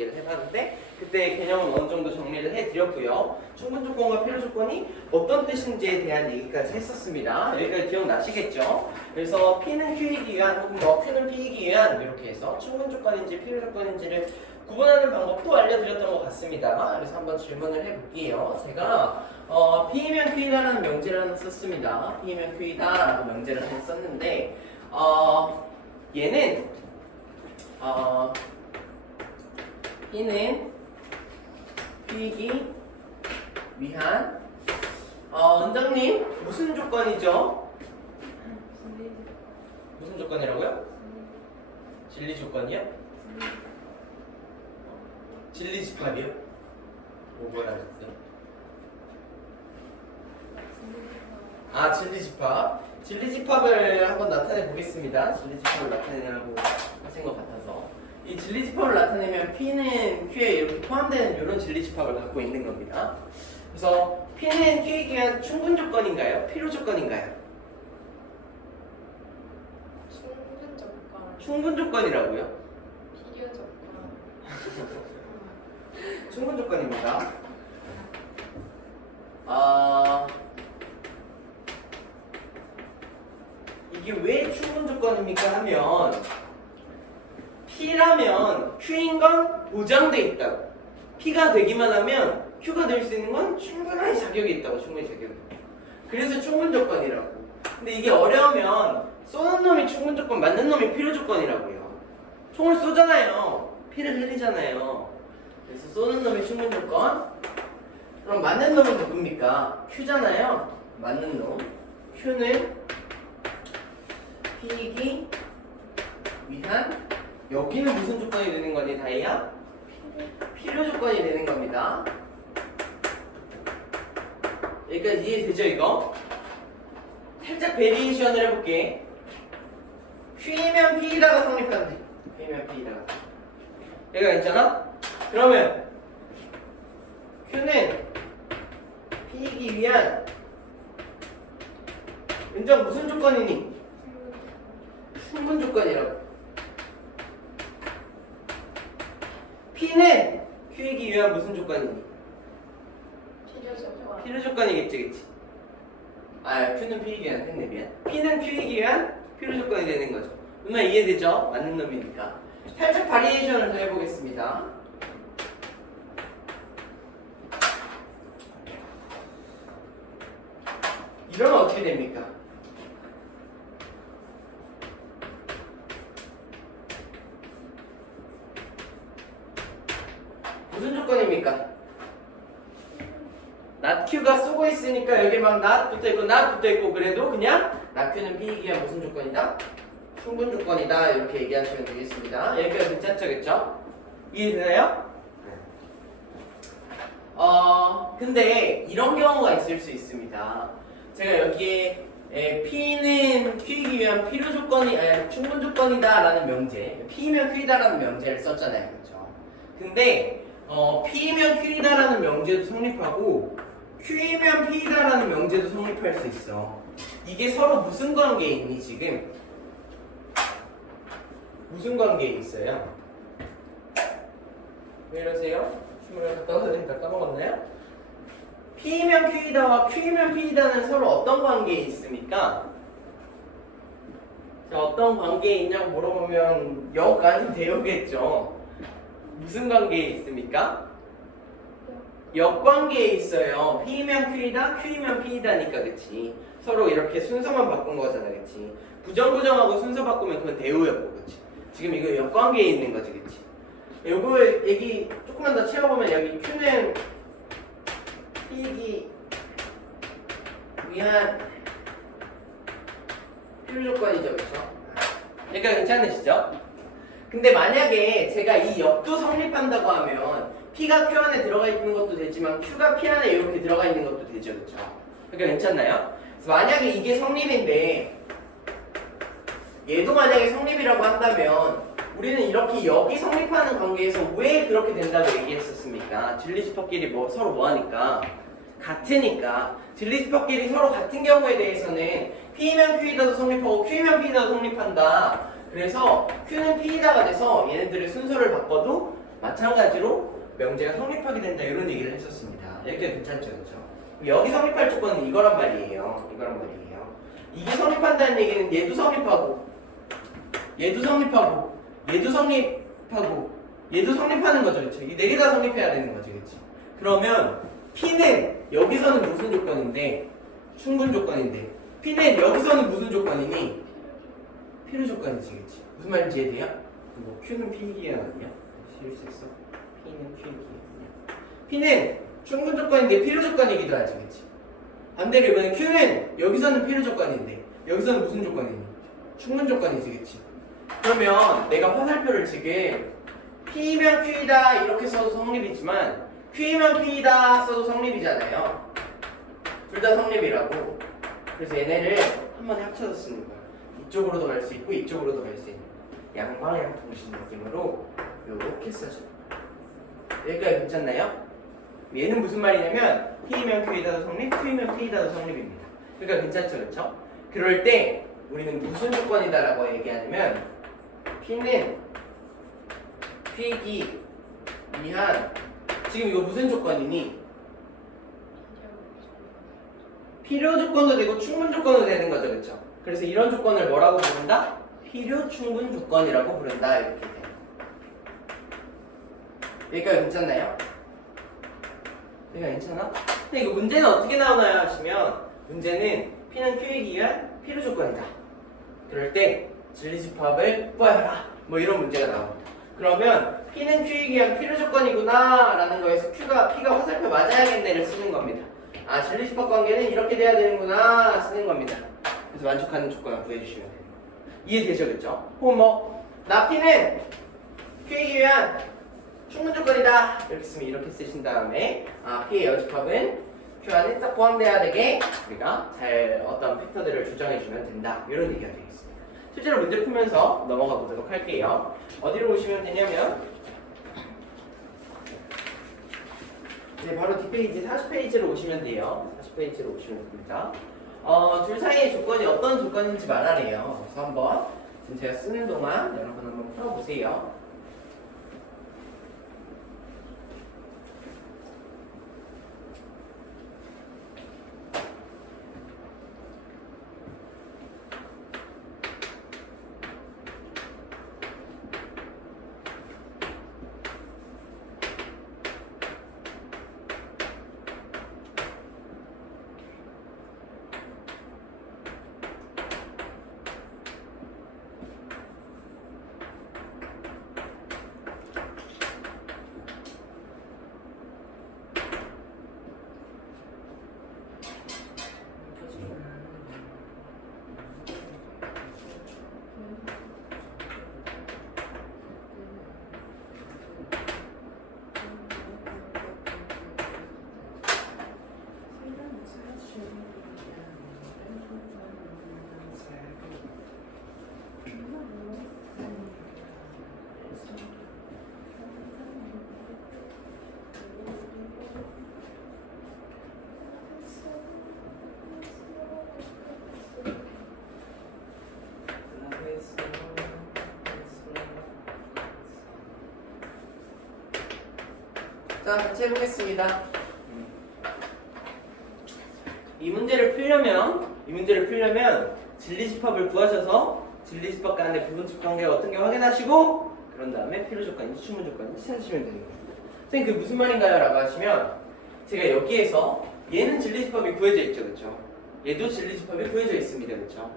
얘기를 해봤는데 그때 개념은 어느 정도 정리를 해드렸고요. 충분 조건과 필요 조건이 어떤 뜻인지에 대한 얘기까지 했었습니다. 여기까지 기억나시겠죠? 그래서 P는 Q이기 위한 혹은 뭐 Q는 P이기 위한 이렇게 해서 충분 조건인지 필요 조건인지를 구분하는 방법도 알려드렸던 것 같습니다. 그래서 한번 질문을 해볼게요. 제가 P이면 Q이다라는 명제를 하나 썼습니다. P이면 Q이다라고 명제를 하나 썼는데 얘는 P는 Q이기 위한 원장님 무슨 조건이죠? 무슨 조건이라고요? 진리 조건이요? 진리 집합이요? 뭐라 그랬어요? 아, 진리 집합. 진리 집합을 한번 나타내 보겠습니다. 진리 집합을 나타내냐고 하신 것 같아서. 이 진리 집합을 나타내면 P는 Q에 이렇게 포함되는 이런 진리 집합을 갖고 있는 겁니다. 그래서 P는 Q에 의한 충분 조건인가요? 필요 조건인가요? 충분 조건, 충분 조건이라고요? 필요 조건. 충분 조건입니다. 이게 왜 충분 조건입니까 하면 P라면 Q인 건 보장돼 있다고. P가 되기만 하면 Q가 될 수 있는 건 충분히 자격이 있다고. 충분히 자격이 있다고. 그래서 충분 조건이라고. 근데 이게 어려우면 쏘는 놈이 충분 조건, 맞는 놈이 필요 조건이라고요. 총을 쏘잖아요. 피를 흘리잖아요. 그래서 쏘는 놈이 충분 조건. 그럼 맞는 놈은 누굽니까? Q잖아요. 맞는 놈. Q는 P이기 위한 여기는 무슨 조건이 되는 거니 다이야? 필요 조건이 되는 겁니다. 여기까지 이해되죠 이거? 살짝 베리에이션을 해볼게. Q이면 P이다가 성립하는데 Q이면 P이다가 얘가 있잖아? 그러면 Q는 P이기 위한 은정 무슨 조건이니? 충분 조건이라고. P는 Q이기 위한 무슨 조건이니? 필요 조건. 필요 조건이겠지, 그치? Q는 P이기 위한 생리비한. P는 Q이기 위한 필요 조건이 되는 거죠. 누나 이해되죠? 맞는 놈이니까. 살짝 바리에이션을 더 해보겠습니다. 이러면 어떻게 됩니까? 무슨 조건입니까? 낫Q가 쏘고 있으니까 여기 막 낫 붙어있고 낫 붙어있고 그래도 그냥 낫Q는 P이기 위한 무슨 조건이다? 충분 조건이다 이렇게 얘기하시면 되겠습니다. 여기까지 괜찮죠? 그쵸? 이해되나요? 근데 이런 경우가 있을 수 있습니다. 제가 여기에 P는 Q이기 위한 필요 조건이 충분 조건이다 라는 명제 P면 Q이다 라는 명제를 썼잖아요. 그쵸? 근데 P면 Q이다 라는 명제도 성립하고 Q이면 P이다 라는 명제도 성립할 수 있어. 이게 서로 무슨 관계에 있니 지금? 무슨 관계에 있어요? 왜 이러세요? 춤을 갔다 와서 되니까 까먹었나요? P면 Q이다와 Q면 P이다는 서로 어떤 관계에 있습니까? 자, 어떤 관계에 있냐고 물어보면 역 아닌 대역겠죠. 무슨 관계에 있습니까? 역관계에 있어요. P면 Q이다, Q면 P이다니까 그치? 서로 이렇게 순서만 바꾼 거잖아 그치? 부정부정하고 순서 바꾸면 그건 대우였고 그치? 지금 이거 역관계에 있는 거지 그치? 요거 얘기 조금만 더 채워보면 여기 Q는 P이기 위한 필요 조건이죠 그쵸? 그러니까 괜찮으시죠? 근데 만약에 제가 이 역도 성립한다고 하면 P가 Q 안에 들어가 있는 것도 되지만 Q가 P 안에 이렇게 들어가 있는 것도 되죠 그쵸? 그러니까 괜찮나요? 그래서 만약에 이게 성립인데 얘도 만약에 성립이라고 한다면 우리는 이렇게 역이 성립하는 관계에서 왜 그렇게 된다고 얘기했었습니까? 진리집합끼리 서로 뭐하니까? 같으니까. 진리집합끼리 서로 같은 경우에 대해서는 P면 Q이다도 성립하고 Q면 P이다도 성립한다. 그래서 Q는 P이다가 돼서 얘네들의 순서를 바꿔도 마찬가지로 명제가 성립하게 된다 이런 얘기를 했었습니다. 여기까지 괜찮죠, 그렇죠? 여기 성립할 조건은 이거란 말이에요. 이거란 말이에요. 이게 성립한다는 얘기는 얘도 성립하고, 얘도 성립하고, 얘도 성립하고, 얘도 성립하는 거죠, 그렇죠? 이 네 개 다 성립해야 되는 거죠, 그렇죠? 그러면 P는 여기서는 무슨 조건인데? 충분 조건인데. P는 여기서는 무슨 조건이니? 필요 조건이지, 그렇지? 무슨 말인지 이해돼요? 뭐 Q는 P기야 아니야? 씌울 수 있어? P는 Q기야 아니야? P는 충분 조건인데 필요 조건이기도 하지, 그렇지? 반대로 이번에 Q는 여기서는 필요 조건인데 여기서는 무슨 조건이니? 충분 조건이지, 그렇지? 그러면 내가 화살표를 지금 P면 Q이다 이렇게 써도 성립이지만 Q면 P이다 써도 성립이잖아요. 둘 다 성립이라고. 그래서 얘네를 한 번에 합쳐서 쓰는 거야. 이쪽으로도 갈 수 있고 이쪽으로도 갈 수 있는 양방향 통신 느낌으로 이렇게 써줘. 여기까지 괜찮나요? 얘는 무슨 말이냐면 P면 Q이다도 성립, Q면 P이다도 성립입니다. 그러니까 괜찮죠, 그렇죠? 그럴 때 우리는 무슨 조건이다라고 얘기하냐면 P는 Q이기 위한 지금 이거 무슨 조건이니? 필요 조건도 되고 충분 조건도 되는 거죠, 그렇죠? 그래서 이런 조건을 뭐라고 부른다? 필요 충분 조건이라고 부른다 이렇게 돼요. 여기까지 괜찮나요? 여기가 괜찮아? 근데 이거 문제는 어떻게 나오나요 하시면 문제는 P는 Q이기 위한 필요 조건이다. 그럴 때 진리집합을 구하여라 뭐 이런 문제가 나옵니다. 그러면 P는 Q이기 위한 필요 조건이구나 라는 거에서 P가 화살표 맞아야겠네를 쓰는 겁니다. 아, 진리집합 관계는 이렇게 돼야 되는구나 쓰는 겁니다. 그래서 만족하는 조건을 구해주시면 돼요. 이해되죠, 그렇죠? 혹은 나 P는 Q이기 위한 충분 조건이다 이렇게 쓰면 이렇게 쓰신 다음에 P의 여집합은 Q 안에 딱 포함돼야 되게 우리가 잘 어떤 팩터들을 조정해주면 된다 이런 얘기가 되겠습니다. 실제로 문제 풀면서 넘어가 보도록 할게요. 어디로 오시면 되냐면 네, 바로 뒷페이지 40페이지로 오시면 돼요. 40페이지로 오시면 됩니다. 둘 사이의 조건이 어떤 조건인지 말하래요. 그래서 한번 지금 제가 쓰는 동안 여러분 한번 풀어보세요. 자, 같이 해보겠습니다. 이 문제를 풀려면 진리집합을 구하셔서 진리집합 간의 부분집 관계가 어떤 게 확인하시고 그런 다음에 필요 조건인지 충분 조건인지 찾으시면 되는 거예요. 선생님 그게 무슨 말인가요? 라고 하시면 제가 여기에서 얘는 진리집합이 구해져 있죠, 그렇죠? 얘도 진리집합이 구해져 있습니다, 그렇죠?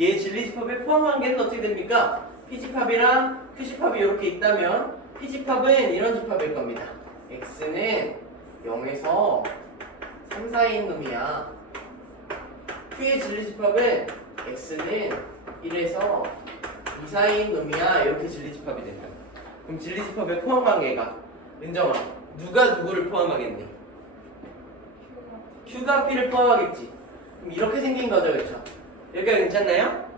얘 진리집합에 포함한 개는 어떻게 됩니까? P집합이랑 Q집합이 이렇게 있다면 P집합은 이런 집합일 겁니다. X는 0에서 3 사이인 놈이야. Q의 진리집합은 X는 1에서 2 사이인 놈이야. 이렇게 진리집합이 된다. 그럼 진리집합의 포함 관계가 은정아, 누가 누구를 포함하겠니? Q가 P를 포함하겠지. 그럼 이렇게 생긴 거죠, 그렇죠? 여기까지 괜찮나요?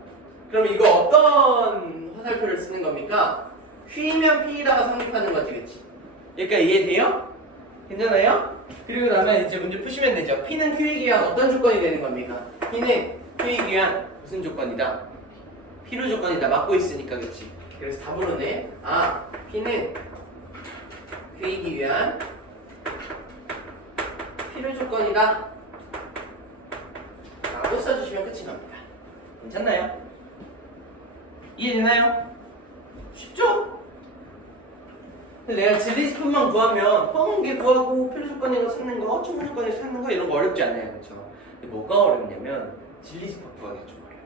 그럼 이거 어떤 화살표를 쓰는 겁니까? Q면 P에다가 성립하는 거지, 그치? 여기까지 이해돼요? 괜찮아요? 그리고 나면 이제 문제 푸시면 되죠. P는 Q이기 위한 어떤 조건이 되는 겁니까? P는 Q이기 위한 무슨 조건이다? 필요 조건이다. 맞고 있으니까, 그치? 그래서 답으로는 P는 Q이기 위한 필요 조건이다 라고 써주시면 끝이 납니다. 괜찮나요? 이해되나요? 쉽죠? 근데 내가 진리지표만 구하면 허문계 구하고 필요 조건인 거 찾는 거, 충분 조건을 찾는 거 이런 거 어렵지 않아요, 그렇죠? 근데 뭐가 어렵냐면 진리집합 구하기가 좀 어려워요.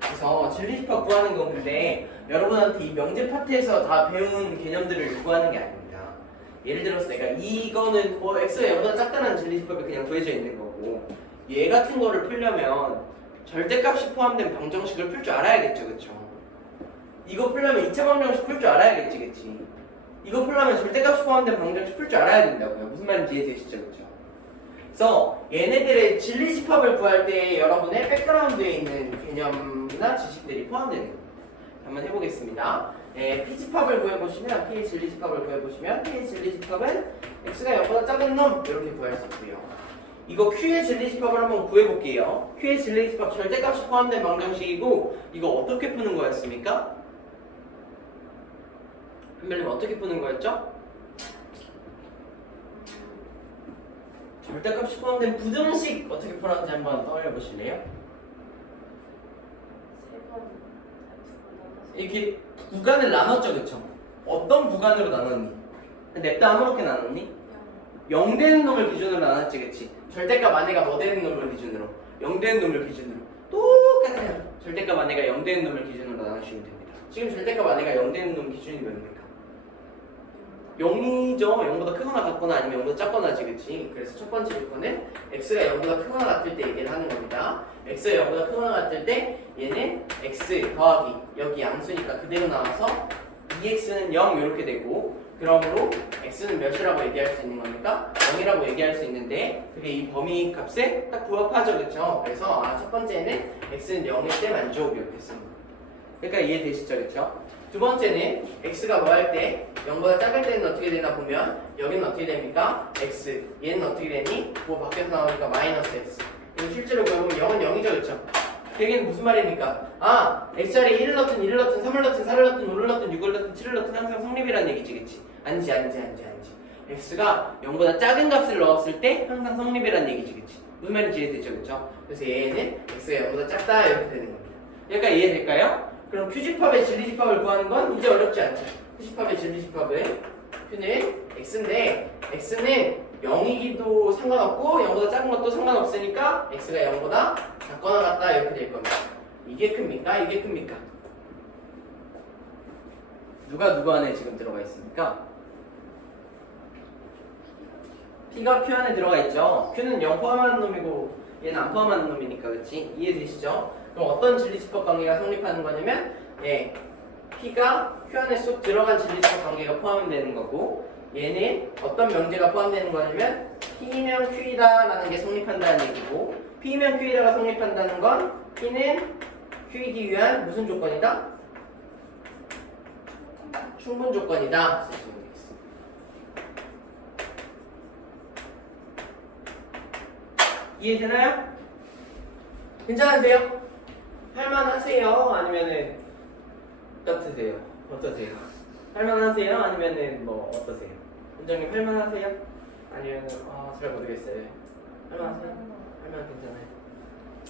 그래서 진리집합 구하는 건데 여러분한테 이 명제 파트에서 다 배운 개념들을 구하는 게 아닙니다. 예를 들어서 내가 이거는 뭐 x가 0보다 작다는 진리집합이 그냥 구해져 있는 거고 얘 같은 거를 풀려면 절대값이 포함된 방정식을 풀 줄 알아야겠죠, 그렇죠? 이거 풀려면 2차 방정식 풀 줄 알아야겠지, 그치? 이거 풀려면 절대값이 포함된 방정식 풀 줄 알아야 된다고요. 무슨 말인지 이해되시죠, 그쵸? 그래서 얘네들의 진리집합을 구할 때 여러분의 백그라운드에 있는 개념이나 지식들이 포함되는 겁니다. 한번 해보겠습니다. P집합을 구해보시면, P의 진리집합을 구해보시면 P의 진리집합은 X가 0보다 작은 놈 이렇게 구할 수 있고요. 이거 Q의 진리집합을 한번 구해볼게요. Q의 진리집합 절대값이 포함된 방정식이고 이거 어떻게 푸는 거였습니까? 한별님 어떻게 푸는 거였죠? 절대값이 포함된 부등식 어떻게 풀었는지 한번 떠올려 보실래요? 이렇게 구간을 나눴죠, 그쵸? 어떤 구간으로 나눴니? 냅다 아무렇게 나눴니? 0 되는 놈을 기준으로 나눴지, 그치? 절대값 안에가 뭐 되는 놈을 기준으로? 0 되는 놈을 기준으로 똑같아요. 절대값 안에가 0 되는 놈을 기준으로 나누시면 됩니다. 지금 절대값 안에가 0 되는 놈 기준이 몇입니까? 0이죠. 0보다 크거나 같거나 아니면 0보다 작거나지, 그치? 그래서 첫 번째 조건은 x가 0보다 크거나 같을 때 얘기를 하는 겁니다. x가 0보다 크거나 같을 때 얘는 x 더하기 여기 양수니까 그대로 나와서 2x는 0 이렇게 되고 그러므로 x는 몇이라고 얘기할 수 있는 겁니까? 0이라고 얘기할 수 있는데 그게 이 범위 값에 딱 부합하죠, 그쵸? 그래서 첫 번째는 x는 0일 때 만족 이렇게 씁니다. 그러니까 이해되시죠, 그쵸? 두 번째는 x가 뭐 할 때 0보다 작을 때는 어떻게 되나 보면 여기는 어떻게 됩니까? x 얘는 어떻게 되니? 뭐 밖에서 나오니까 마이너스 x 이거 실제로 보면 0은 0이죠, 그쵸? 그 얘기는 무슨 말입니까? x자리에 1을 넣든 2를 넣든 3을 넣든 4를 넣든 5를 넣든 6을 넣든 7을 넣든 항상 성립이라는 얘기지, 그치? 아니지. x가 0보다 작은 값을 넣었을 때 항상 성립이라는 얘기지, 그치? 무슨 말인지 이해되죠, 그쵸? 그래서 얘는 x가 0보다 작다 이렇게 되는 겁니다. 여기까지 이해될까요? 그럼 Q집합의 진리집합을 구하는 건 이제 어렵지 않죠. Q집합의 진리집합은 Q는 x인데 x는 0이기도 상관없고 0보다 작은 것도 상관없으니까 x가 0보다 작거나 같다 이렇게 될 겁니다. 이게 큽니까? 이게 큽니까? 누가 안에 지금 들어가 있습니까? P가 Q 안에 들어가 있죠. Q는 0 포함하는 놈이고 얘는 안 포함하는 놈이니까, 그치? 이해되시죠? 그럼 어떤 진리집합 관계가 성립하는 거냐면 P가 Q 안에 쏙 들어간 진리집합 관계가 포함되는 거고 얘는 어떤 명제가 포함되는 거냐면 P면 Q이다 라는 게 성립한다는 얘기고 P면 Q이다가 성립한다는 건 P는 Q이기 위한 무슨 조건이다? 충분 조건이다 쓰시면 되겠습니다. 이해되나요? 괜찮으세요? 할만하세요? 아니면은 어떠세요? 할만하세요? 아니면은 뭐 어떠세요? 원장님 할만하세요? 아니면은 잘 모르겠어요. 할만하세요? 할만 괜찮아요?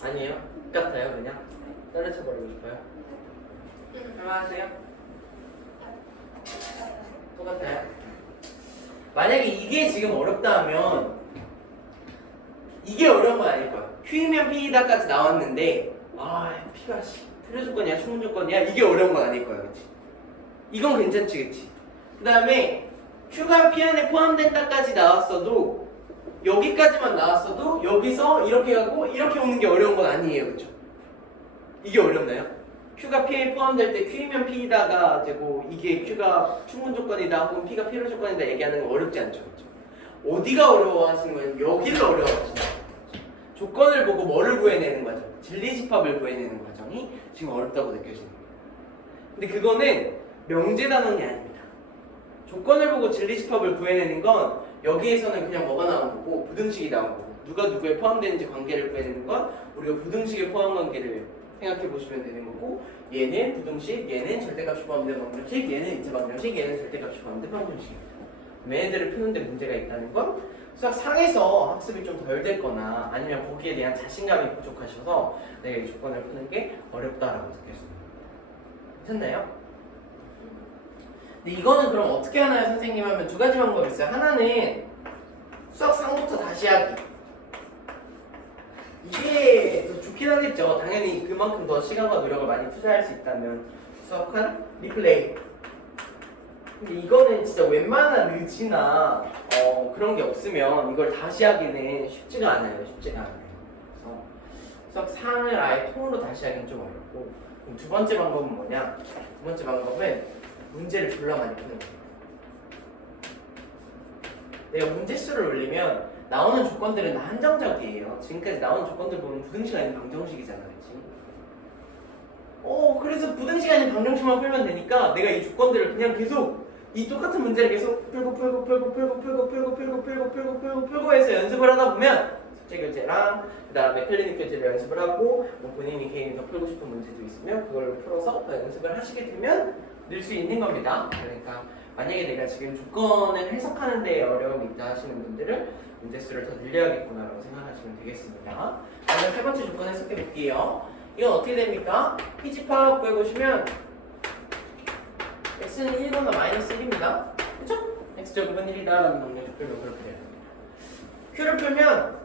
아니에요? 똑같아요 그냥? 때려쳐 버리고 싶어요? 할만하세요? 똑같아요? 만약에 이게 지금 어렵다 하면 이게 어려운 건 아닐 거야. Q이면 P이다까지 나왔는데 P가 필요 조건이야 충분 조건이야 이게 어려운 건 아닐 거야, 그치? 이건 괜찮지, 그치? 그 다음에 Q가 P 안에 포함된다까지 나왔어도 여기까지만 나왔어도 여기서 이렇게 가고 이렇게 오는 게 어려운 건 아니에요, 그쵸? 이게 어렵나요? Q가 P에 포함될 때 Q이면 P이다가 되고 이게 Q가 충분 조건이다 혹은 P가 필요 조건이다 얘기하는 건 어렵지 않죠, 그쵸? 어디가 어려워하시는 거예요? 여기를 어려워하시는 거예요. 조건을 보고 뭐를 구해내는 과정, 진리집합을 구해내는 과정이 지금 어렵다고 느껴지는 거예요. 근데 그거는 명제 단원이 아닙니다. 조건을 보고 진리집합을 구해내는 건 여기에서는 그냥 뭐가 나온 거고 부등식이 나온 거고 누가 누구에 포함되는지 관계를 구해내는 건 우리가 부등식의 포함 관계를 생각해 보시면 되는 거고 얘는 부등식, 얘는 절대값이 포함된 방정식, 얘는 이차 방정식, 얘는 절대값이 포함된 방정식입니다. 얘네들을 푸는데 문제가 있다는 건 수학 상에서 학습이 좀 덜 됐거나 아니면 거기에 대한 자신감이 부족하셔서 내가 이 조건을 푸는 게 어렵다라고 느꼈습니다. 괜찮나요? 근데 이거는 그럼 어떻게 하나요 선생님 하면 두 가지 방법이 있어요. 하나는 수학 상부터 다시 하기. 이게 더 좋긴 하겠죠. 당연히 그만큼 더 시간과 노력을 많이 투자할 수 있다면 수학한 리플레이. 근데 이거는 진짜 웬만한 의지나 그런 게 없으면 이걸 다시 하기는 쉽지가 않아요. 쉽지가 않아요. 그래서 수학 상을 아예 통으로 다시 하기는 좀 어렵고. 그럼 두 번째 방법은 뭐냐? 두 번째 방법은 문제를 졸라 많이 푸는 거예요. 내가 문제수를 올리면 나오는 조건들은 다 한정적이에요. 지금까지 나오는 조건들 보면 부등식 아닌 방정식이잖아, 그렇지? 그래서 부등식 아닌 방정식만 풀면 되니까 내가 이 조건들을 그냥 계속 이 똑같은 문제를 계속 풀고 해서 연습을 하다 보면 숙제 교재랑 그다음에 클리닉 교재를 연습을 하고 뭐 본인이 개인이 더 풀고 싶은 문제도 있으면 그걸 풀어서 연습을 하시게 되면 늘 수 있는 겁니다. 그러니까 만약에 내가 지금 조건을 해석하는 데 어려움이 있다 하시는 분들은 문제수를 더 늘려야겠구나라고 생각하시면 되겠습니다. 그러면 세 번째 조건 해석해 볼게요. 이건 어떻게 됩니까? PG파 구해보시면 x는 1거나 마이너스 1입니다. 그쵸? x제곱은 1이다라는 정리를 풀면 그렇게 돼요. q를 풀면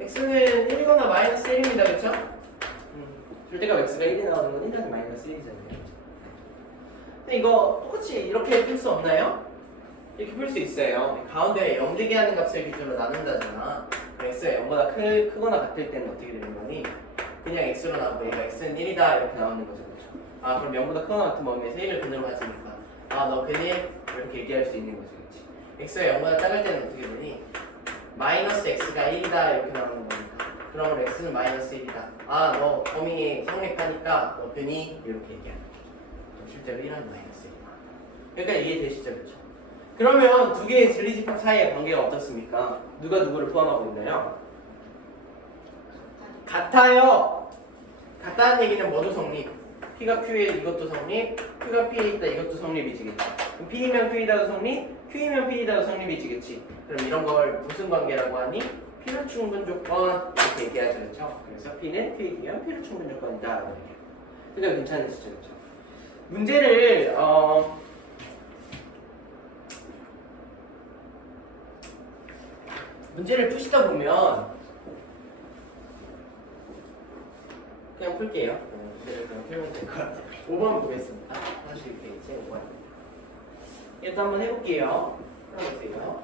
x는 1이거나 마이너스 1입니다. 그쵸? 절대값 x가 1이 나오는 건 1 마이너스 1이잖아요. 근데 이거 똑같이 이렇게 풀 수 없나요? 이렇게 풀 수 있어요. 가운데 0되게 하는 값을 기준으로 나눈다잖아. x가 0보다 크거나 같을 때는 어떻게 되는 거니? 그냥 x로 나오고 얘가 x는 1이다 이렇게 나오는 거죠. 그렇죠? 아 그럼 0보다 크거나 같은 범위에서 1을 근으로 가지니까 너 근일 이렇게 얘기할 수 있는 거지. 그렇지? x가 0보다 작을 때는 어떻게 되니? 마이너스 x가 1이다 이렇게 나오는 거니까 그럼 x는 마이너스 1이다. 너 범위에 성립하니까 너 근이 이렇게 얘기하는 거죠. 실제로 1은 마이너스 1이다. 그러니까 이해되시죠? 그렇죠? 그러면 두 개의 진리집합 사이의 관계가 어떻습니까? 누가 누구를 포함하고 있나요? 같아요. 같다는 얘기는 뭐도 성립? P가 Q에 이것도 성립, Q가 P에 있다 이것도 성립이지겠지. 그럼 P이면 Q이다도 성립, Q이면 P이다도 성립이지겠지. 그럼 이런 걸 무슨 관계라고 하니? 필요 충분 조건 이렇게 얘기하죠, 그렇죠? 그래서 P는 Q이면 필요 충분 조건이다라고 얘기해요. 그러니까 괜찮으시죠, 그렇죠? 문제를 문제를 푸시다 보면 그냥 풀게요. 문제를 그냥 풀면 될 것 같아요. 5번 보겠습니다. 42페이지 5번. 이것도 한번 해볼게요. 풀어보세요.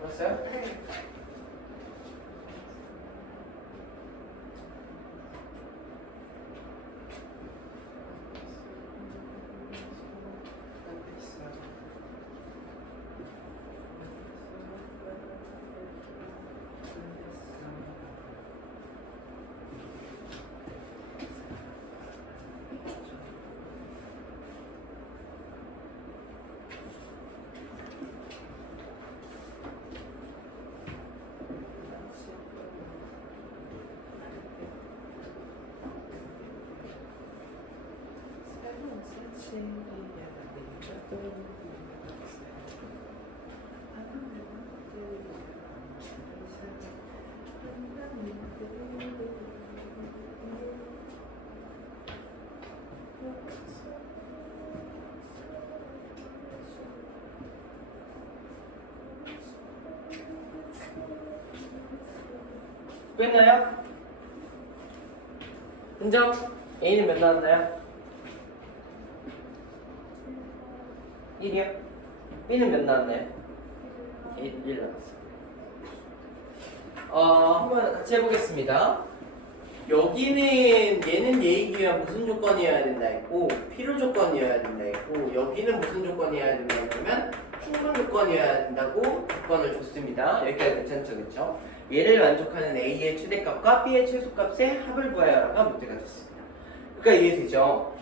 풀었어요? 됐나요? 인정? A는 몇 나왔나요? 1이요? B는 몇 나왔나요? 1 나왔어. 한번 같이 해보겠습니다. 여기는 얘는 예의 기한 무슨 조건이어야 된다 했고 필요 조건이어야 된다 했고 여기는 무슨 조건이어야 된다 했냐면 충분 조건이어야 된다고 조건을 줬습니다. 여기까지 괜찮죠, 그렇죠? 얘를 만족하는 A의 최대값과 B의 최소값의 합을 구하여라가 문제가 됐습니다. 그러니까 이해되죠?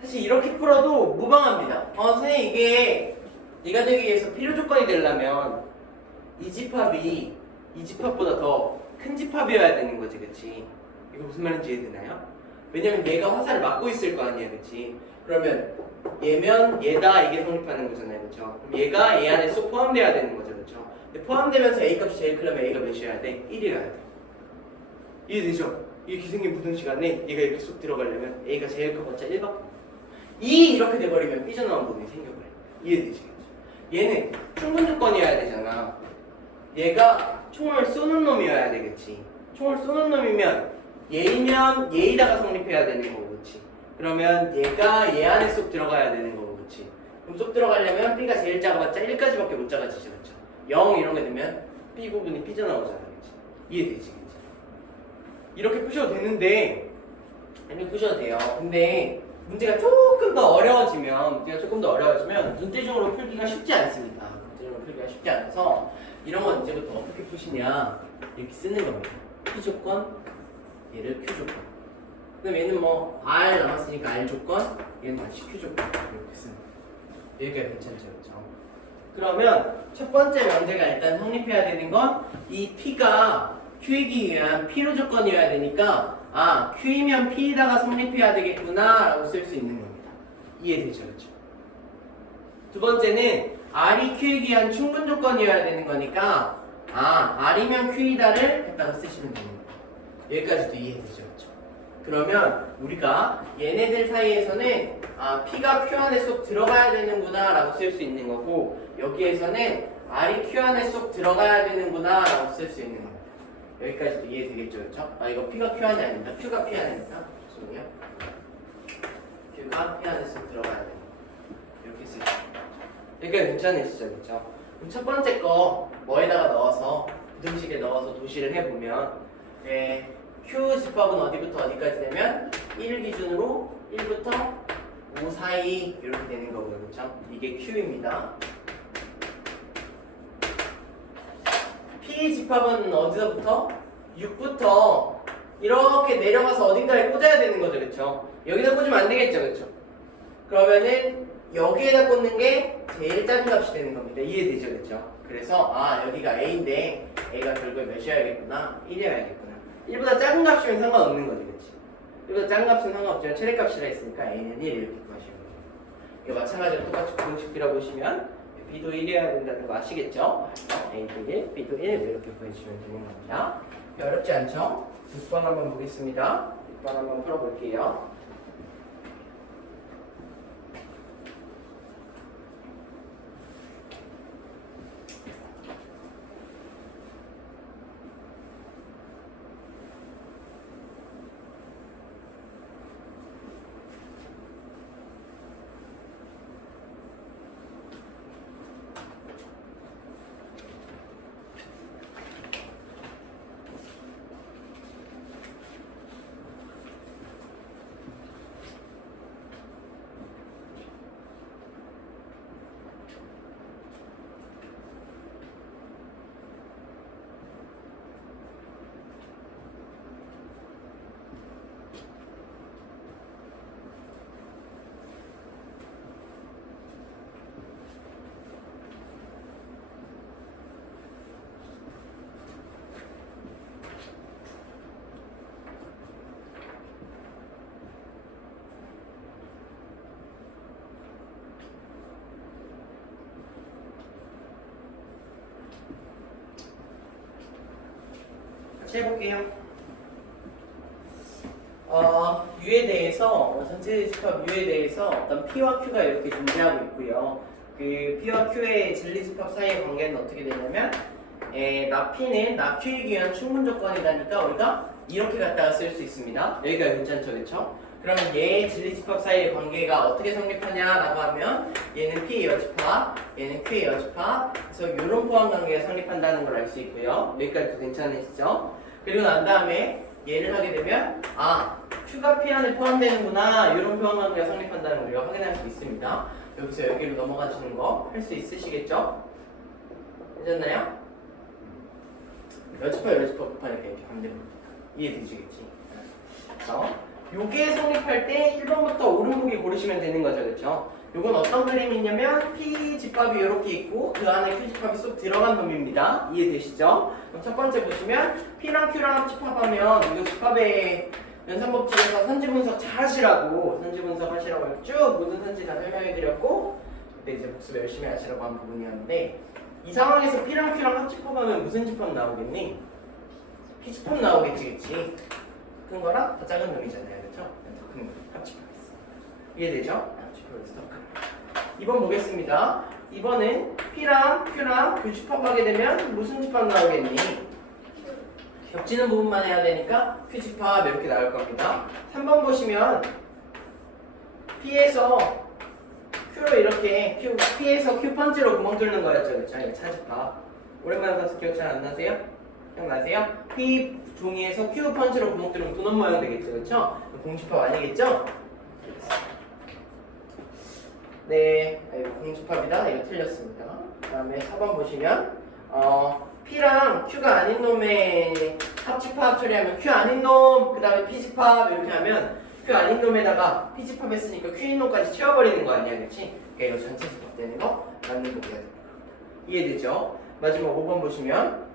사실 이렇게 풀어도 무방합니다. 선생님 이게 얘가 되기 위해서 필요 조건이 되려면 이 집합이 이 집합보다 더 큰 집합이어야 되는 거지, 그치? 이거 무슨 말인지 이해되나요? 왜냐면 얘가 화살을 맞고 있을 거 아니야, 그치? 그러면 얘면 얘다 이게 성립하는 거잖아요, 그쵸? 그럼 얘가 얘 안에 쏙 포함돼야 되는 거죠, 그쵸? 근데 포함되면서 A 값이 제일 크려면 A가 몇이어야 돼? 1이어야 돼. 이해되죠? 이렇게 생긴 부등식안에 얘가 이렇게 쏙 들어가려면 A가 제일 커봤자 1밖에 없어. 이렇게 돼버리면 삐져나온 부분이 생겨버려. 이해되시겠죠? 얘는 충분 조건이어야 되잖아. 얘가 총을 쏘는 놈이어야 되겠지. 총을 쏘는 놈이면 얘이면 얘이다가 성립해야 되는 거고, 그치? 그러면 얘가 얘 안에 쏙 들어가야 되는 거고, 그치? 그럼 쏙 들어가려면 B가 제일 작아봤자 1까지밖에 못 작아지죠, 그쵸? 0 이런 게 되면 B 부분이 삐져나오잖아, 그치? 이해되지, 그치? 이렇게 푸셔도 되는데 이렇게 푸셔도 돼요. 근데 문제가 조금 더 어려워지면 눈대중으로 풀기가 쉽지 않습니다. 눈대중으로 풀기가 쉽지 않아서 이런 건 이제부터 어떻게 푸시냐 이렇게 쓰는 겁니다. P 조건, 얘를 Q 조건. 그럼 얘는 뭐 R 남았으니까 R 조건, 얘는 다시 Q 조건 이렇게 쓰는 거예요. 여기가 괜찮죠, 그렇죠? 그러면 첫 번째 명제가 일단 성립해야 되는 건 이 P가 Q이기 위한 필요 조건이어야 되니까 Q이면 P에다가 성립해야 되겠구나 라고 쓸 수 있는 겁니다. 이해되죠, 그렇죠? 두 번째는 R이 Q이기 위한 충분 조건이어야 되는 거니까 R이면 Q이다를 갖다가 쓰시면 되는 거예요. 여기까지도 이해되죠, 그렇죠? 그러면 우리가 얘네들 사이에서는 P가 Q 안에 쏙 들어가야 되는구나 라고 쓸 수 있는 거고 여기에서는 R이 Q 안에 쏙 들어가야 되는구나 라고 쓸 수 있는 겁니다. 여기까지도 이해되겠죠, 그렇죠? 이거 P가 Q 안이 아닙니다. Q가 P 안입니다. 죄송해요. Q가 P 안에 쏙 들어가야 되는 거. 이렇게 쓰죠. 여기가 괜찮으시죠, 그렇죠? 그럼 첫 번째 거 뭐에다가 넣어서 부등식에 넣어서 도시를 해보면 Q 집합은 어디부터 어디까지 되면 1 기준으로 1부터 5 사이 이렇게 되는 거고요, 그렇죠? 이게 Q입니다. P 집합은 어디서부터? 6부터 이렇게 내려가서 어딘가에 꽂아야 되는 거죠, 그렇죠? 여기다 꽂으면 안 되겠죠, 그렇죠? 그러면은 여기에다 꽂는 게 제일 작은 값이 되는 겁니다. 이해되죠, 그렇죠? 그래서 여기가 A인데 A가 결국에 몇이어야겠구나? 1이어야겠구나. 1보다 작은 값이면 상관없는 거지, 그렇지? 1보다 작은 값은 상관없지만 최대값이라 했으니까 A는 1 이렇게 구하시면 돼요. 이거 마찬가지로 똑같이 공식 빌어보시면 B도 1이어야 된다는 거 아시겠죠? A도 1, B도 1 이렇게 구해주시면 되는 겁니다. 어렵지 않죠? 6번 한번 보겠습니다. 6번 한번 풀어볼게요. 같이 해볼게요. U에 대해서 전체 집합 U에 대해서 어떤 P와 Q가 이렇게 존재하고 있고요. 그 P와 Q의 진리 집합 사이의 관계는 어떻게 되냐면 나 P는 나 Q이기 위한 충분 조건이다니까 우리가 이렇게 갖다가 쓸 수 있습니다. 여기가 괜찮죠, 그렇죠? 그러면 얘 진리집합 사이의 관계가 어떻게 성립하냐라고 하면 얘는 P의 여집합, 얘는 Q의 여집합. 그래서 이런 포함 관계가 성립한다는 걸 알 수 있고요. 여기까지도 괜찮으시죠? 그리고 난 다음에 얘를 하게 되면 Q가 P 안에 포함되는구나, 이런 포함 관계가 성립한다는 걸 우리가 확인할 수 있습니다. 여기서 여기로 넘어가시는 거 할 수 있으시겠죠? 괜찮나요? 여집합 곱하니까 이렇게 가면 됩니다. 이해되시겠지? 그래서 요게 성립할 때 1번부터 오른쪽에 고르시면 되는 거죠, 그렇죠? 요건 어떤 그림이냐면 P 집합이 이렇게 있고 그 안에 Q 집합이 쏙 들어간 놈입니다. 이해되시죠? 그럼 첫 번째 보시면 P랑 Q랑 합집합하면 이거 집합의 연산법칙에서 선지 분석 잘 하시라고, 선지 분석 하시라고 이렇게 쭉 모든 선지 다 설명해 드렸고, 그때 이제 복습 열심히 하시라고 한 부분이었는데, 이 상황에서 P랑 Q랑 합집합하면 무슨 집합 나오겠니? P 집합 나오겠지, 그치? 큰 거랑 더 작은 놈이잖아요, 그렇죠? 더 큰 거 합집합했어. 이해되죠? 합집합에서 더 큰 거. 2번 보겠습니다. 2번은 P랑 Q랑 교집합하게 되면 무슨 집합 나오겠니? 겹치는 부분만 해야 되니까 Q 집합 이렇게 나올 겁니다. 3번 보시면 P에서 Q로 이렇게 P에서 Q 펀치로 구멍 뚫는 거였죠, 그렇죠? 이거 차집합. 오랜만에 봐서 기억 잘 안 나세요? 기억나세요? P 종이에서 Q 펀치로 구멍 뚫으면 도넛 모양 되겠죠, 그렇죠? 공집합 아니겠죠? 네, 이거 공집합이다. 이거 틀렸습니다. 그다음에 4번 보시면 P랑 Q가 아닌 놈의 합집합 처리하면 Q 아닌 놈, 그 다음에 P 집합 이렇게 하면 Q 아닌 놈에다가 P 집합 했으니까 Q인 놈까지 채워버리는 거 아니야, 그치? 그러니까 이거 전체 집합 되는 거 맞는 거고요. 이해되죠? 마지막 5번 보시면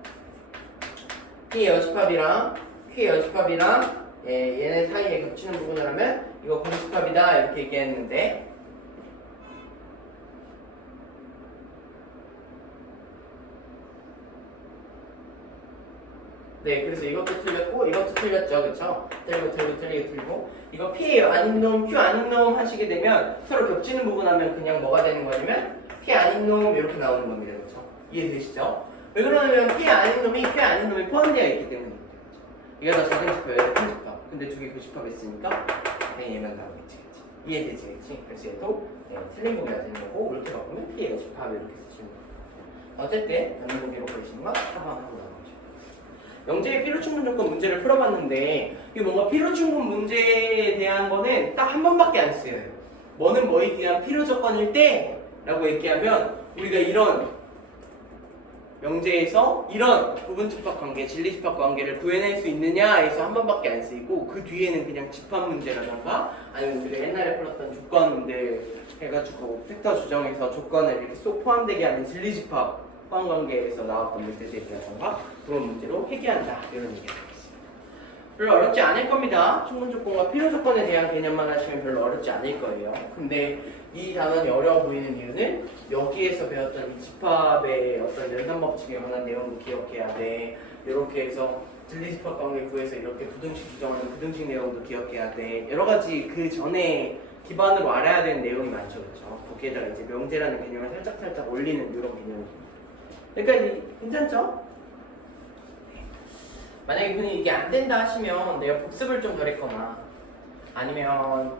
P의 여집합이랑 Q의 여집합이랑 얘네 사이에 겹치는 부분을 하면 이거 공집합이다 이렇게 얘기했는데, 네, 그래서 이것도 틀렸고 이것도 틀렸죠, 그쵸? 틀리고 이거 P 아닌 놈, Q 아닌 놈 하시게 되면 서로 겹치는 부분 하면 그냥 뭐가 되는 거냐면 P 아닌 놈 이렇게 나오는 겁니다, 그쵸? 이해되시죠? 왜 그러냐면 P 아닌 놈이 Q 아닌 놈이 포함되어 있기 때문입니다, 그쵸? 이거 다 작은 집합, 얘가 큰 집합. 근데 두 개 교집합 했으니까 그냥 얘만 나오겠지, 그치? 이해되지, 그치? 그래서 얘도 틀린 부분이 되는 거고, 이렇게 바꾸면 P의 집합 이렇게 쓰시는 거예요. 어쨌든 맞는 거 기록하시는 거 4번 하고 나가죠. 영재의 필요충분 조건 문제를 풀어봤는데, 이게 뭔가 필요충분 문제에 대한 거는 딱 한 번밖에 안 쓰여요. 뭐는 뭐에 대한 필요 조건일 때 라고 얘기하면 우리가 이런 영재에서 이런 부분집합 관계, 진리집합 관계를 구해낼 수 있느냐에서 한 번밖에 안 쓰이고, 그 뒤에는 그냥 집합 문제라던가 아니면 우리가 옛날에 풀었던 조건들 해가지고 팩터 조정해서 조건을 이렇게 쏙 포함되게 하는 진리집합 포함관계에서 나왔던 문제들이라던가 그런 문제로 해결한다, 이런 얘기가 있습니다. 별로 어렵지 않을 겁니다. 충분 조건과 필요 조건에 대한 개념만 하시면 별로 어렵지 않을 거예요. 근데 이 단원이 어려워 보이는 이유는 여기에서 배웠던 이 집합의 어떤 연산 법칙에 관한 내용도 기억해야 돼. 이렇게 해서 진리집합 관계 구해서 이렇게 부등식 규정하는 부등식 내용도 기억해야 돼. 여러 가지 그 전에 기반으로 알아야 되는 내용이 많죠, 그렇죠? 거기에다가 이제 명제라는 개념을 살짝 올리는 이런 개념입니다. 그러니까 괜찮죠? 만약에 분이 이게 안 된다 하시면 내가 복습을 좀 덜 했거나 아니면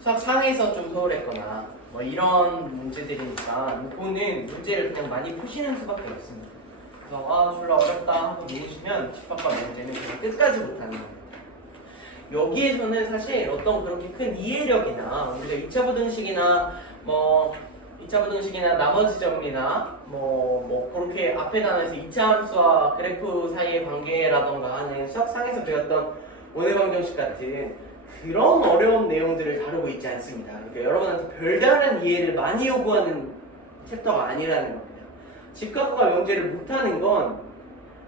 수학 상에서 좀 소홀했거나 뭐 이런 문제들이니까 이거는 문제를 그냥 많이 푸시는 수밖에 없습니다. 그래서 졸라 어렵다 하고 놓으시면 집합과 문제는 그냥 끝까지 못하는 겁니다. 여기에서는 사실 어떤 그렇게 큰 이해력이나 우리가 2차 부등식이나 2차 부등식이나 나머지 정리나 그렇게 앞에 단어에서 2차 함수와 그래프 사이의 관계라던가 하는 수학상에서 배웠던 원의 방정식 같은 그런 어려운 내용들을 다루고 있지 않습니다. 그러니까 여러분한테 별다른 이해를 많이 요구하는 챕터가 아니라는 겁니다. 직각과 명제를 못하는 건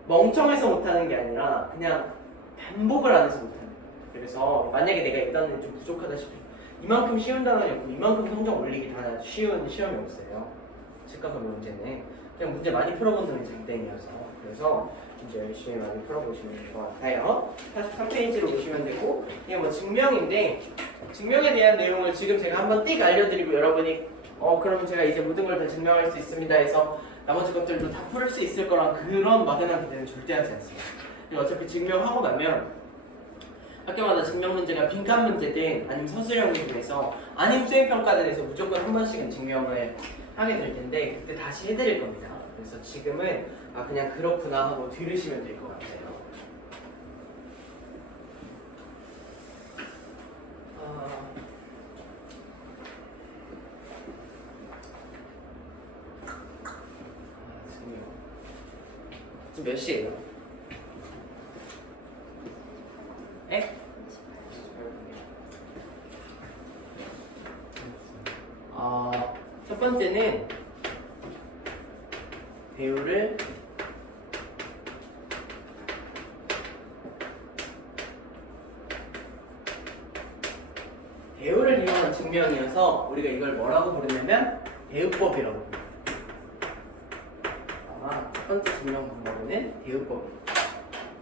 멍청해서 못하는 게 아니라 그냥 반복을 안 해서 못하는 거예요. 그래서 만약에 내가 이 단어는 좀 부족하다 싶으면 이만큼 쉬운 단어는 없고 이만큼 성적 올리기 다 쉬운 시험이 없어요. 직각과 문제는 그냥 문제 많이 풀어본다는 장땡이어서, 그래서 진짜 열심히 많이 풀어보시면 될 것 같아요. 43페이지로 보시면 되고, 이게 뭐 증명인데 증명에 대한 내용을 지금 제가 한번 띡 알려드리고 여러분이 그러면 제가 이제 모든 걸 다 증명할 수 있습니다 해서 나머지 것들도 다 풀을 수 있을 거란 그런 막연한 기대는 절대 하지 않습니다. 어차피 증명하고 나면 학교마다 증명 문제가 빈칸 문제든 아니면 서술형이 돼서 아니면 수행평가단에서 무조건 한 번씩은 증명을 하게 될 텐데 그때 다시 해드릴 겁니다. 그래서 지금은 그냥 그렇구나 하고 들으시면 될 것 같아요. 지금 몇 시예요? 에? 첫 번째는 배우를 이용한 증명이어서 우리가 이걸 뭐라고 부르냐면 대우법이라고 부릅니다. 첫 번째 증명 방법에는 대우법입니다.